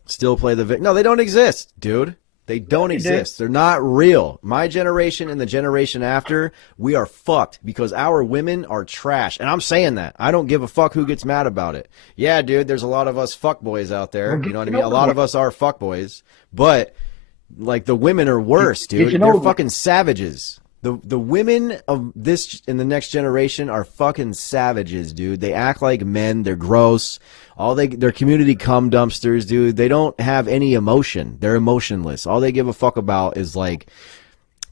still play the No, they don't exist, dude. They Yeah, don't they do. exist. They're not real. My generation and the generation after, we are fucked because our women are trash. And I'm saying that. I don't give a fuck who gets mad about it. Yeah, dude, there's a lot of us fuckboys out Well, there. You know what I get mean? A over lot one. of us are fuckboys. But like the women are Get, worse, get dude. your They're old one. fucking savages. The women of this in the next generation are fucking savages, dude. They act like men. They're gross. They're community cum dumpsters, dude. They don't have any emotion. They're emotionless. All they give a fuck about is like,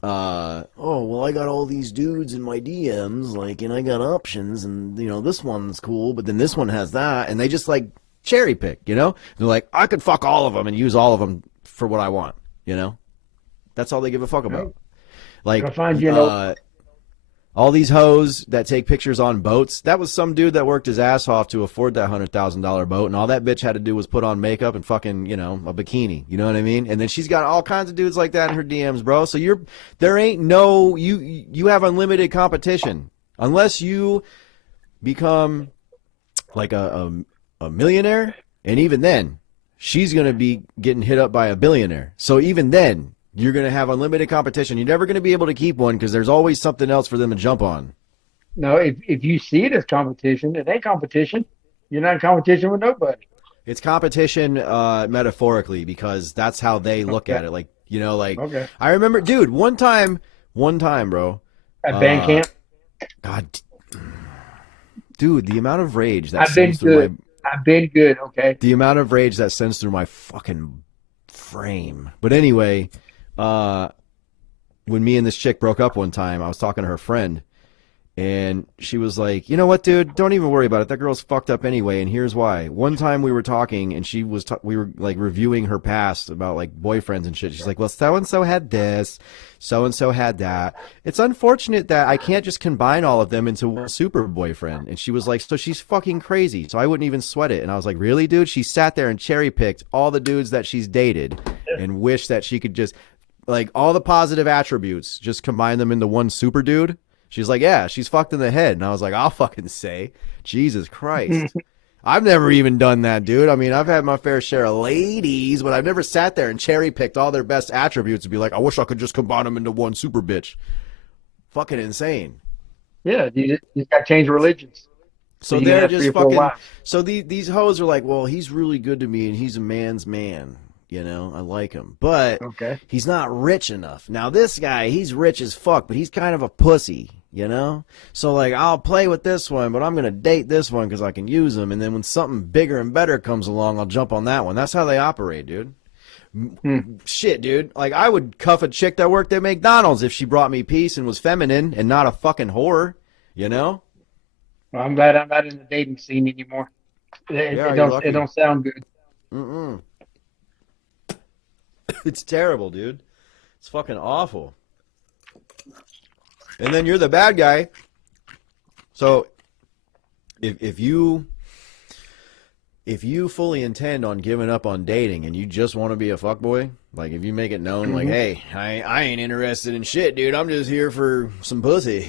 oh well, I got all these dudes in my DMs, like, and I got options, and this one's cool, but then this one has that, and they just like cherry pick, They're like, I could fuck all of them and use all of them for what I want, That's all they give a fuck Right? about. Like, Go find you an old. all these hoes that take pictures on boats. That was some dude that worked his ass off to afford that $100,000 boat, and all that bitch had to do was put on makeup and fucking, a bikini. You know what I mean? And then she's got all kinds of dudes like that in her DMs, bro. So there ain't no you have unlimited competition unless you become like a millionaire, and even then, she's gonna be getting hit up by a billionaire. So even then, you're going to have unlimited competition. You're never going to be able to keep one because there's always something else for them to jump on. No, if you see it as competition, it ain't competition. You're not in competition with nobody. It's competition metaphorically because that's how they look Okay. at it. Like Okay. I remember, dude, one time, bro. At band Uh, camp, God, dude, the amount of rage that I've been sends through my good. I've been good. Okay. the amount of rage that sends through my fucking frame. But anyway, when me and this chick broke up one time, I was talking to her friend, And she was like, you know what, dude? Don't even worry about it. That girl's fucked up anyway, and here's why. One time we were talking, and we were like reviewing her past about like boyfriends and shit. She's like, well, so and so had this, so and so had that. It's unfortunate that I can't just combine all of them into one super boyfriend. And she was like, so she's fucking crazy. So I wouldn't even sweat it. And I was like, really, dude? She sat there and cherry picked all the dudes that she's dated, and wished that she could just like all the positive attributes, just combine them into one super dude. She's like, yeah, she's fucked in the head. And I was like, I'll fucking say, Jesus Christ. I've never even done that, dude. I mean, I've had my fair share of ladies, but I've never sat there and cherry picked all their best attributes and be like, I wish I could just combine them into one super bitch. Fucking insane. Yeah, you got to change religions so So you can they're have three just or four fucking. wives. So these hoes are like, well, he's really good to me and he's a man's man. You know, I like him. But Okay. he's not rich enough. Now, this guy, he's rich as fuck, but he's kind of a pussy, you know? So, like, I'll play with this one, but I'm going to date this one because I can use him. And then when something bigger and better comes along, I'll jump on that one. That's how they operate, dude. Hmm. Shit, dude. Like, I would cuff a chick that worked at McDonald's if she brought me peace and was feminine and not a fucking whore, you know? Well, I'm glad I'm not in the dating scene anymore. Yeah, you're It lucky. don't sound good. Mm-mm. It's terrible, dude. It's fucking awful. And then you're the bad guy. So if you fully intend on giving up on dating and you just want to be a fuckboy, like if you make it known, like, Hmm. hey, I ain't interested in shit, dude. I'm just here for some pussy,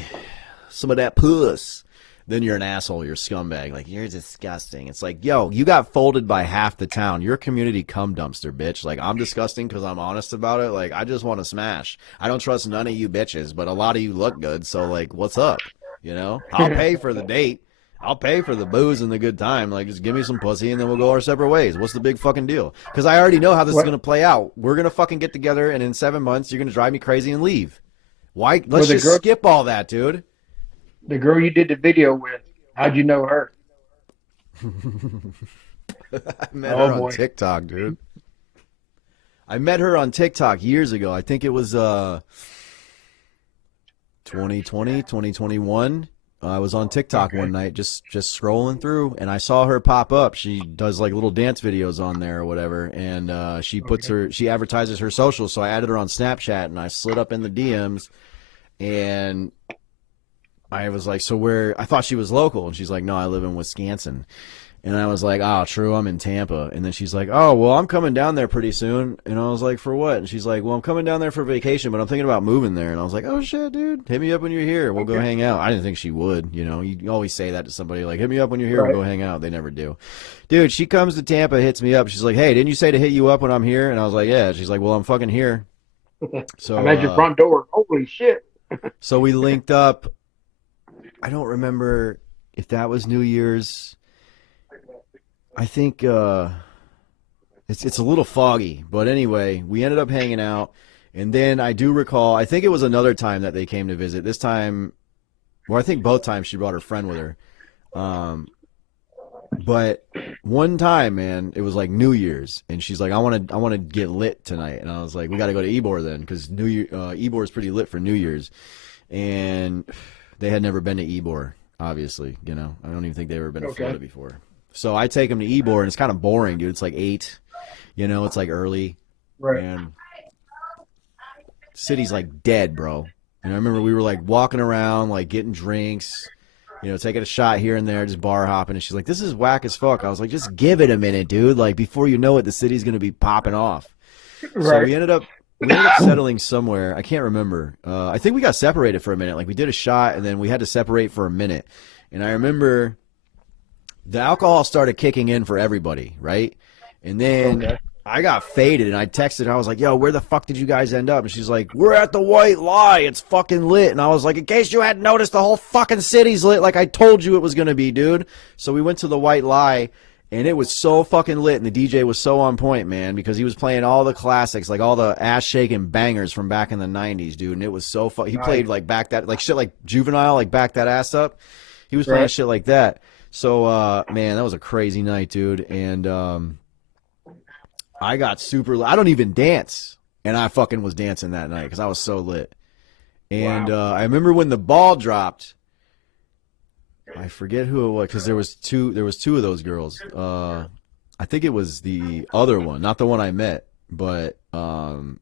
some of that puss. Then you're an asshole. You're a scumbag. Like, you're disgusting. It's like, yo, you got folded by half the town. You're a community cum dumpster, bitch. Like, I'm disgusting because I'm honest about it. Like, I just want to smash. I don't trust none of you bitches, but a lot of you look good. So, like, what's up? You know? I'll pay for the date. I'll pay for the booze and the good time. Like, just give me some pussy and then we'll go our separate ways. What's the big fucking deal? Because I already know how this is going What? to play out. We're going to fucking get together and in 7 months, you're going to drive me crazy and leave. Why? Well, Let's just skip all that, dude. the girl you did the video with, how'd you know her? I met Oh her on boy. TikTok, dude. I met her on TikTok years ago. I think it was 2020, 2021. I was on TikTok Okay. one night just scrolling through and I saw her pop up. She does like little dance videos on there or whatever and Okay. she advertises her socials, so I added her on Snapchat and I slid up in the DMs and I was like, so where? I thought she was local, and she's like, no, I live in Wisconsin. And I was like, oh, true, I'm in Tampa. And then she's like, oh, well, I'm coming down there pretty soon. And I was like, for what? And she's like, well, I'm coming down there for vacation, but I'm thinking about moving there. And I was like, oh, shit, dude, hit me up when you're here. We'll go Okay. hang out. I didn't think she would. You know, you always say that to somebody, like, hit me up when you're here. We'll Right. go hang out. They never do. Dude, she comes to Tampa, hits me up. She's like, hey, didn't you say to hit you up when I'm here? And I was like, yeah. She's like, well, I'm fucking here. I'm So, at your front door. Holy shit. so we linked up. I don't remember if that was New Year's. I think it's a little foggy, but anyway, we ended up hanging out, and then I do recall. I think it was another time that they came to visit. This time, well, I think both times she brought her friend with her. Um, but one time, man, it was like New Year's, and she's like, I want to get lit tonight," and I was like, "We got to go to Ybor then, because New Year, Ybor is pretty lit for New Year's," and they had never been to Ybor, obviously. You know, I don't even think they've ever been to Okay. Florida before. So I take them to Ybor, and it's kind of boring, dude. It's like 8, you know, it's like early, Right. and city's like dead, bro. And I remember we were like walking around, like getting drinks, you know, taking a shot here and there, just bar hopping. And she's like, "This is whack as fuck." I was like, "Just give it a minute, dude. Like before you know it, the city's gonna be popping off." So Right. we ended up settling somewhere. I can't remember. I think we got separated for a minute. Like we did a shot, and then we had to separate for a minute. And I remember the alcohol started kicking in for everybody, right? And then Okay. I got faded and I texted her. I was like, yo, where the fuck did you guys end up? And she's like, we're at the White Lie. It's fucking lit. And I was like, in case you hadn't noticed, the whole fucking city's lit like I told you it was going to be, dude. So we went to the White Lie and it was so fucking lit. And the DJ was so on point, man, because he was playing all the classics, like all the ass shaking bangers from back in the 90s, dude. And it was so fun. He Nice. played like back that, like shit like Juvenile, like back that ass up. He was playing Right. shit like that. So, man, that was a crazy night, dude. And, I got super. I don't even dance, and I fucking was dancing that night because I was so lit. And Wow. I remember when the ball dropped. I forget who it was because there was two of those girls. I think it was the other one, not the one I met. But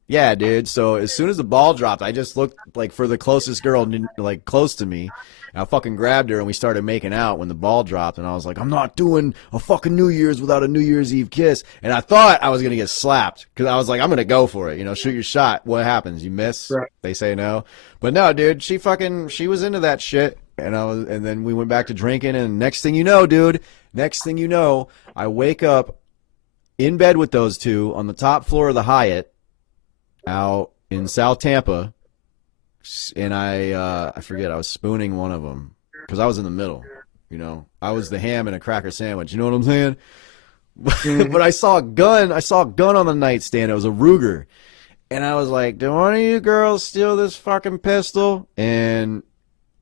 yeah, dude. So as soon as the ball dropped, I just looked like for the closest girl, like close to me. And I fucking grabbed her and we started making out when the ball dropped. And I was like, I'm not doing a fucking New Year's without a New Year's Eve kiss. And I thought I was gonna get slapped because I was like, I'm gonna go for it. You know, shoot your shot. What happens? You miss. Right. They say no. But no, dude. She was into that shit. And then we went back to drinking. And next thing you know, dude. Next thing you know, I wake up in bed with those two on the top floor of the Hyatt out in South Tampa, and I forget, I was spooning one of them because I was in the middle, you know. I was the ham and a cracker sandwich, you know what I'm saying? But I saw a gun on the nightstand. It was a Ruger. And I was like, do one of you girls steal this fucking pistol? And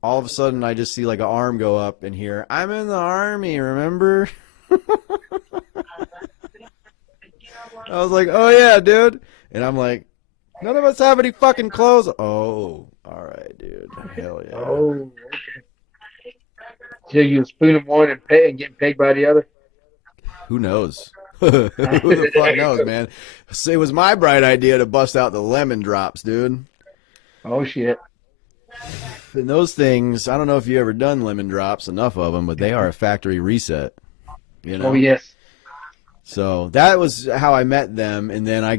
all of a sudden I just see like an arm go up in here. I'm in the army, remember? I was like, oh yeah, dude. And I'm like, none of us have any fucking clothes. Oh, all right, dude. Hell yeah. Oh, okay. So you spooning one and getting pegged by the other? Who knows? Who the fuck knows, man? It was my bright idea to bust out the lemon drops, dude. Oh shit. And those things, I don't know if you ever done lemon drops, enough of them, but they are a factory reset. You know? Oh yes. So that was how I met them, and then I,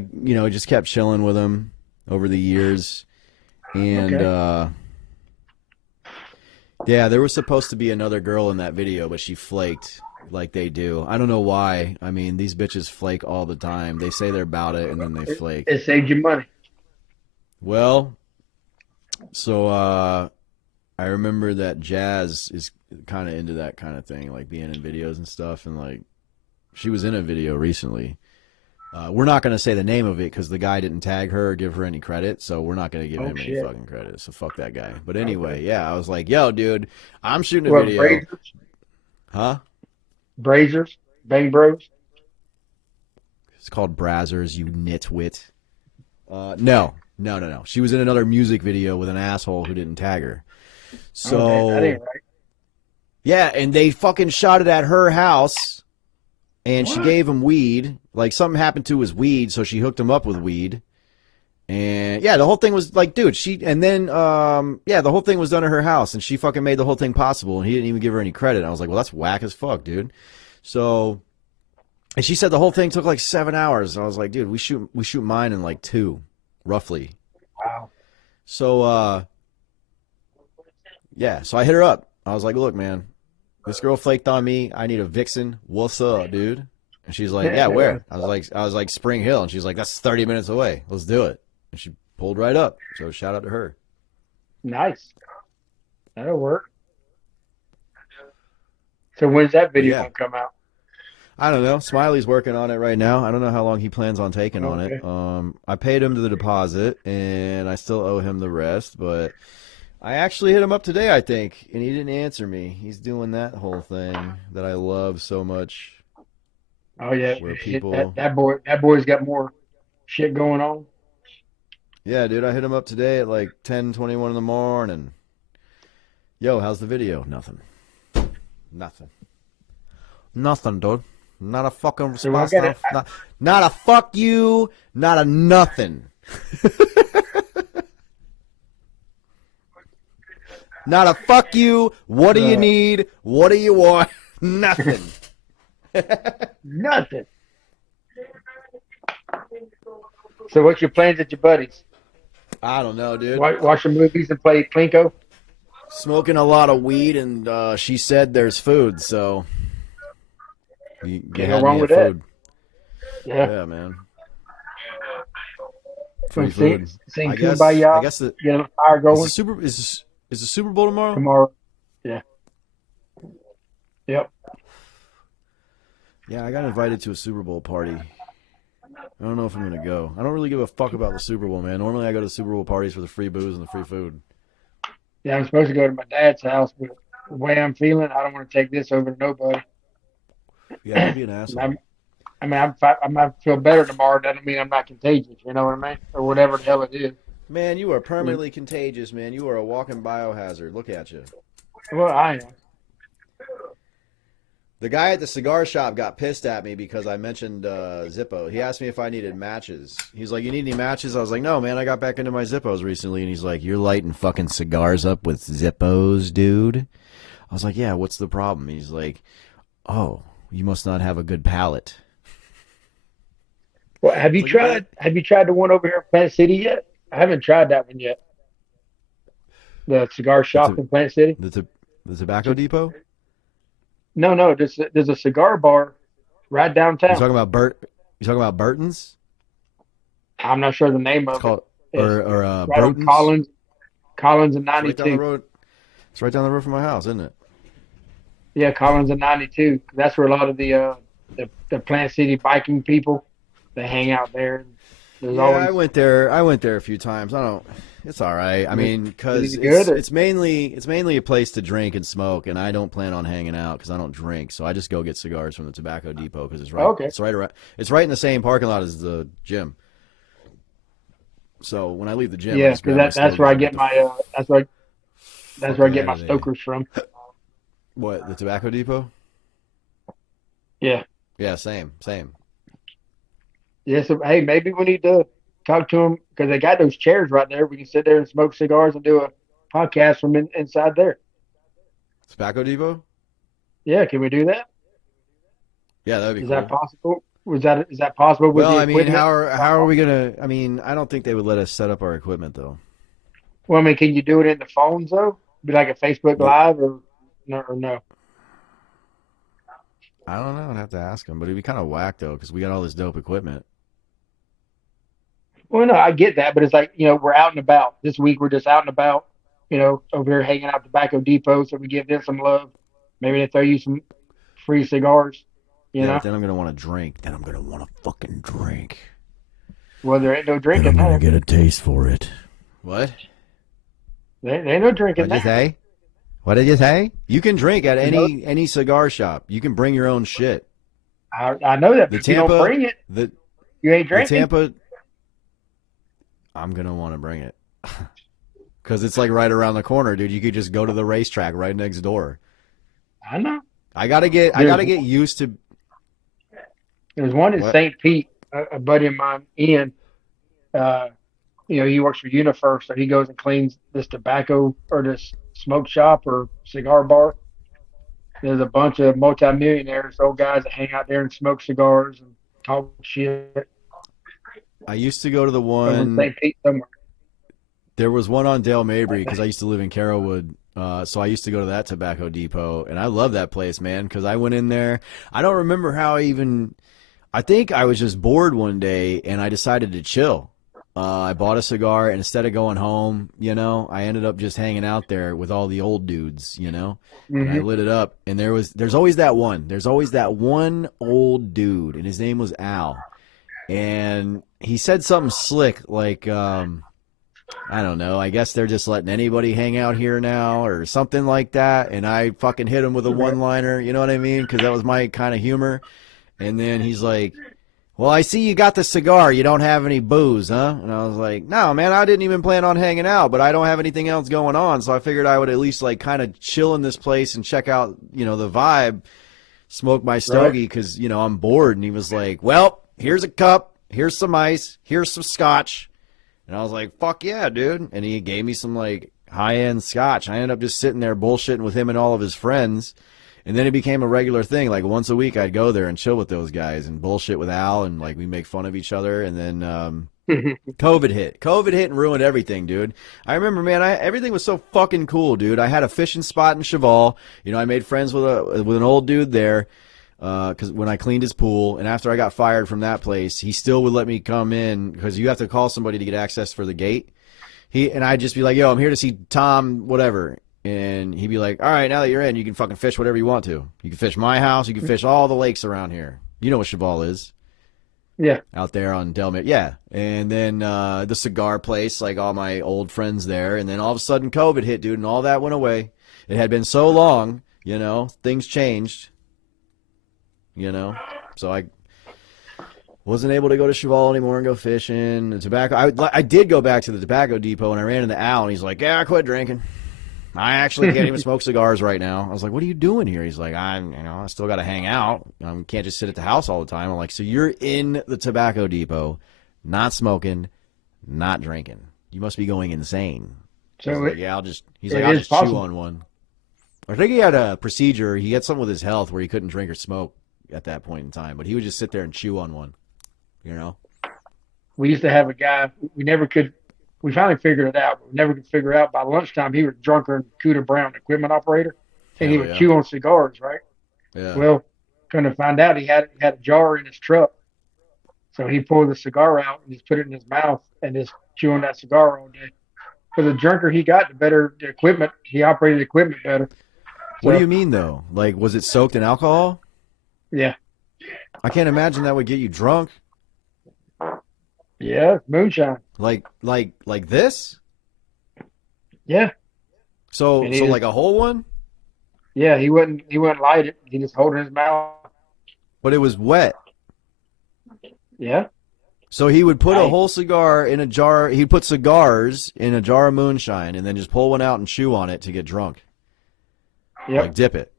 just kept chilling with them over the years. And Okay. Yeah, there was supposed to be another girl in that video, but she flaked like they do. I don't know why. I mean, these bitches flake all the time. They say they're about it, and then they flake. It saved you money. Well, so I remember that Jazz is kind of into that kind of thing, like being in videos and stuff, and like she was in a video recently. We're not going to say the name of it because the guy didn't tag her or give her any credit, so we're not going to give him any fucking credit. So fuck that guy. But anyway, Okay. yeah, I was like, yo, dude, I'm shooting a What, video. Brazers? Huh? Brazers? Bang Bros? It's called Brazzers, you nitwit. No. She was in another music video with an asshole who didn't tag her. Oh, damn, that So, ain't right. yeah, and they fucking shot it at her house, and she What? gave him weed. Like, something happened to his weed, so she hooked him up with weed. And, yeah, the whole thing was like, dude, the whole thing was done at her house, and she fucking made the whole thing possible, and he didn't even give her any credit. I was like, well, that's whack as fuck, dude. So, and she said the whole thing took like 7 hours. I was like, dude, we shoot mine in like 2, roughly. Wow. So, yeah, so I hit her up. I was like, look, man, this girl flaked on me. I need a vixen. What's up, dude? And she's like, yeah, where? I was like, Spring Hill. And she's like, that's 30 minutes away. Let's do it. And she pulled right up. So shout out to her. Nice. That'll work. So when's that But video yeah, gonna come out? I don't know. Smiley's working on it right now. I don't know how long he plans on taking on it. Okay. I paid him the deposit, and I still owe him the rest. But I actually hit him up today, I think, and he didn't answer me. He's doing that whole thing that I love so much, Oh yeah. where Shit, people. that boy's got more shit going on. Yeah, dude, I hit him up today at like 10:21 in the morning. Yo, how's the video? Nothing. Nothing. Nothing, dude. Not a fucking So I response. got it. Not a fuck you. Not a nothing. Not a fuck you. What do you Uh, need? What do you want? Nothing. nothing. So what's your plans at your buddies? I don't know, dude. Watch your movies and play Plinko? Smoking a lot of weed, and she said there's food, so you Can't go had wrong me at with that. food. Yeah. Yeah, man. From Free food. sing I guess. I Kumbaya, guess the get a fire is the going super is the Super Bowl tomorrow? tomorrow. Yeah. Yep. Yeah, I got invited to a Super Bowl party. I don't know if I'm gonna go. I don't really give a fuck about the Super Bowl, man. Normally, I go to Super Bowl parties for the free booze and the free food. Yeah, I'm supposed to go to my dad's house, but the way I'm feeling, I don't want to take this over to nobody. Yeah, don't be an And asshole. I might feel better tomorrow. Doesn't mean I'm not contagious. You know what I mean? Or whatever the hell it is. Man, you are permanently contagious, man. You are a walking biohazard. Look at you. Well, I am. The guy at the cigar shop got pissed at me because I mentioned Zippo. He asked me if I needed matches. He's like, "You need any matches?" I was like, "No, man. I got back into my Zippos recently." And he's like, "You're lighting fucking cigars up with Zippos, dude." I was like, "Yeah. What's the problem?" He's like, "Oh, you must not have a good palate." Well, I was like, "Okay." Have you tried the one over here in Plant City yet? I haven't tried that one yet. The cigar The shop t- in Plant City. the Tobacco Depot. No, no, there's a cigar bar right You downtown. talking about Bert? You talking about Burton's? I'm not sure the name It's of it. called It's or right on Bruton's. Collins and It's right down the 92. road. It's right down the road from my house, isn't it? Yeah, Collins and 92. That's where a lot of the Plant City biking people they hang out there. There's Yeah, I always went there. I went there a few times. I don't. It's all right. I is mean, because it good or it's mainly a place to drink and smoke, and I don't plan on hanging out because I don't drink. So I just go get cigars from the Tobacco Depot because okay. it's right in the same parking lot as the gym. So when I leave the gym, I Yeah, just because grab my that's where stogie I and get get the my that's fuck where I get out my of there. stokers from. What, the Tobacco Depot? Yeah. Yeah, same. Yeah. So hey, maybe we need to talk to them because they got those chairs right there. We can sit there and smoke cigars and do a podcast from inside there. Tobacco Depot? Yeah, can we do that? Yeah, that'd be Is that cool. possible? Is that possible with Well, the I mean, equipment? how are we gonna? I mean, I don't think they would let us set up our equipment though. Well, I mean, can you do it in the phones though? Be like a Facebook What? Live or no? I don't know. I'd have to ask them, but it'd be kind of whack though because we got all this dope equipment. Well, no, I get that, but it's like we're out and about this week. We're just out and about, over here hanging out at Tobacco Depot. So we give them some love. Maybe they throw you some free cigars. You Yeah, but know, then I'm gonna want to drink. Then I'm gonna want to fucking drink. well, there ain't no Then I'm drinking gonna there. get a taste for it. What? There ain't no drinking What'd you there. say? What did you say? You can drink at You know, any cigar shop. You can bring your own shit. I know that, The but if you don't Tampa, bring it, the you ain't the drinking. Tampa. I'm gonna want to bring it because it's like right around the corner, dude. You could just go to the racetrack right next door. I know. I There's gotta get used to there's one in what. St. Pete. A buddy of mine, Ian. Uh, he works for UniFirst, so he goes and cleans this tobacco or this smoke shop or cigar bar. There's a bunch of multimillionaires, old guys that hang out there and smoke cigars and talk shit I used to go to the over in one. St. Pete somewhere. There was one on Dale Mabry because I used to live in Carrollwood. So I used to go to that Tobacco Depot, and I love that place, man. Because I went in there. I don't remember how I even. I think I was just bored one day, and I decided to chill. I bought a cigar, and instead of going home, I ended up just hanging out there with all the old dudes, and I Hmm. lit it up. And there's always that one old dude, and his name was Al, and he said something slick like. I don't know. I guess they're just letting anybody hang out here now or something like that. And I fucking hit him with a Right. one liner. You know what I mean? Because that was my kind of humor. And then he's like, "Well, I see you got the cigar. You don't have any booze, huh?" And I was like, "No, man, I didn't even plan on hanging out, but I don't have anything else going on. So I figured I would at least like kind of chill in this place and check out, the vibe, smoke my Right. stogie because, I'm bored." And he was like, "Well, here's a cup. Here's some ice. Here's some scotch." And I was like, "Fuck yeah, dude." And he gave me some like high end scotch. I ended up just sitting there bullshitting with him and all of his friends. And then it became a regular thing. Like once a week, I'd go there and chill with those guys and bullshit with Al, and like we make fun of each other. And then COVID hit. COVID hit and ruined everything, dude. I remember, man, everything was so fucking cool, dude. I had a fishing spot in Cheval. I made friends with an old dude there. Because when I cleaned his pool, and after I got fired from that place, he still would let me come in because you have to call somebody to get access for the gate. I'd just be like, "Yo, I'm here to see Tom, whatever," and he'd be like, "All right, now that you're in, you can fucking fish whatever you want to. You can fish my house, you can fish all the lakes around here. You know what Cheval is Yeah. out there on Delmit, yeah." And then the cigar place, like all my old friends there, and then all of a sudden COVID hit, dude, and all that went away. It had been so long, things changed. So I wasn't able to go to Cheval anymore and go fishing. The tobacco, I did go back to the Tobacco Depot and I ran into Al and he's like, "Yeah, I quit drinking." I actually can't even smoke cigars right now. I was like, what are you doing here? He's like, I still got to hang out. Can't just sit at the house all the time. I'm like, so you're in the tobacco depot, not smoking, not drinking. You must be going insane. He's So like, yeah, he's like, it I'll is just chew possible. on one. I think he had a procedure. He had something with his health where he couldn't drink or smoke at that point in time, but he would just sit there and chew on one, you know? We used to have a guy. We never could. We finally figured it out. But we never could figure out by lunchtime. He was drunker than Cooter Brown, equipment operator, and he Hell would yeah. chew on cigars. Right. Yeah. Well, come to find out, he had a jar in his truck. So he pulled the cigar out and just put it in his mouth and just chew on that cigar all day. For the drunker he got, the better the equipment. He operated the equipment better. What do So you mean, though? Like, was it soaked in alcohol? yeah, I can't imagine that would get you drunk. yeah, moonshine. Like this? Yeah, So, and so like a whole one? he wouldn't light it. He just hold it in his mouth. But it was wet. Yeah, So he would put a hey, whole cigar in a jar. He'd put cigars in a jar of moonshine and then just pull one out and chew on it to get drunk. Like yep, dip it.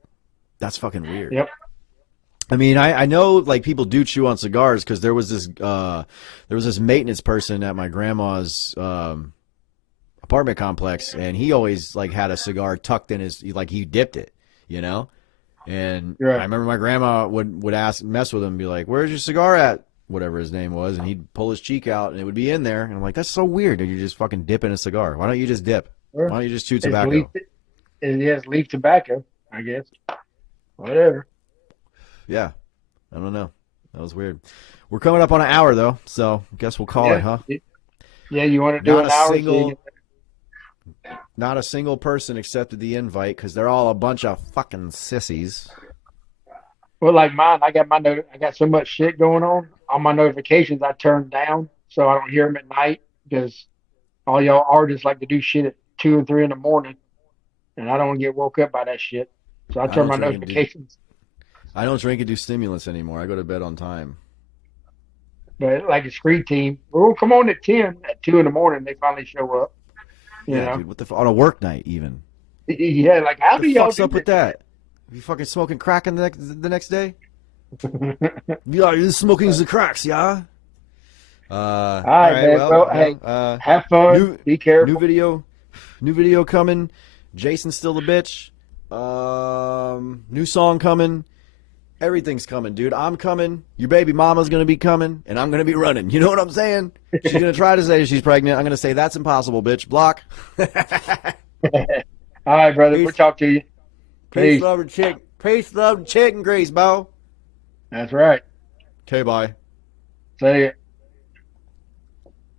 That's fucking weird. yep, I mean, I know like people do chew on cigars because there was this maintenance person at my grandma's apartment complex, and he always like had a cigar tucked in his like he dipped it, you know. And you're I right. remember my grandma would mess with him, and be like, "Where's your cigar at?" Whatever his name was, and he'd pull his cheek out, and it would be in there. And I'm like, "That's so weird. That you're just fucking dipping a cigar. Why don't you just dip? Well, Why don't you just chew it's leaf. tobacco?" It has leaf tobacco, I guess. Whatever. Yeah, I don't know. That was weird. We're coming up on an hour though, so I guess we'll call it, Yeah, huh? yeah. You want to do Not an a hour so you single can. Not a single person accepted the invite because they're all a bunch of fucking sissies. Well, like mine, I got so much shit going on. All my notifications I turn down so I don't hear them at night because all y'all artists like to do shit at 2 and 3 in the morning, and I don't want to get woke up by that shit. So I I turn don't my drink and do notifications. I don't drink and do stimulants anymore. I go to bed on time. But like the street team, we'll come on at 10. At 2 in the morning, they finally show up. You Yeah, know, dude. On a work night even? yeah. Like how The do y'all fuck's do up with this that? You fucking smoking crack in the next day? shit? Yeah, you're smoking the cracks, yeah. All All right, right. man. Well, Well, hey, have fun. new Be new careful. video, new video coming. Jason's still the bitch. New song coming. Everything's coming, dude. I'm coming. Your baby mama's gonna be coming, and I'm gonna be running. You know what I'm saying? She's gonna try to say she's pregnant. I'm gonna say that's impossible, bitch. Block. All right, brother. We'll Peace, talk to you. peace, Peace. love, and chick. Peace, love, and chicken grease, bo. That's right. Okay, bye. See ya.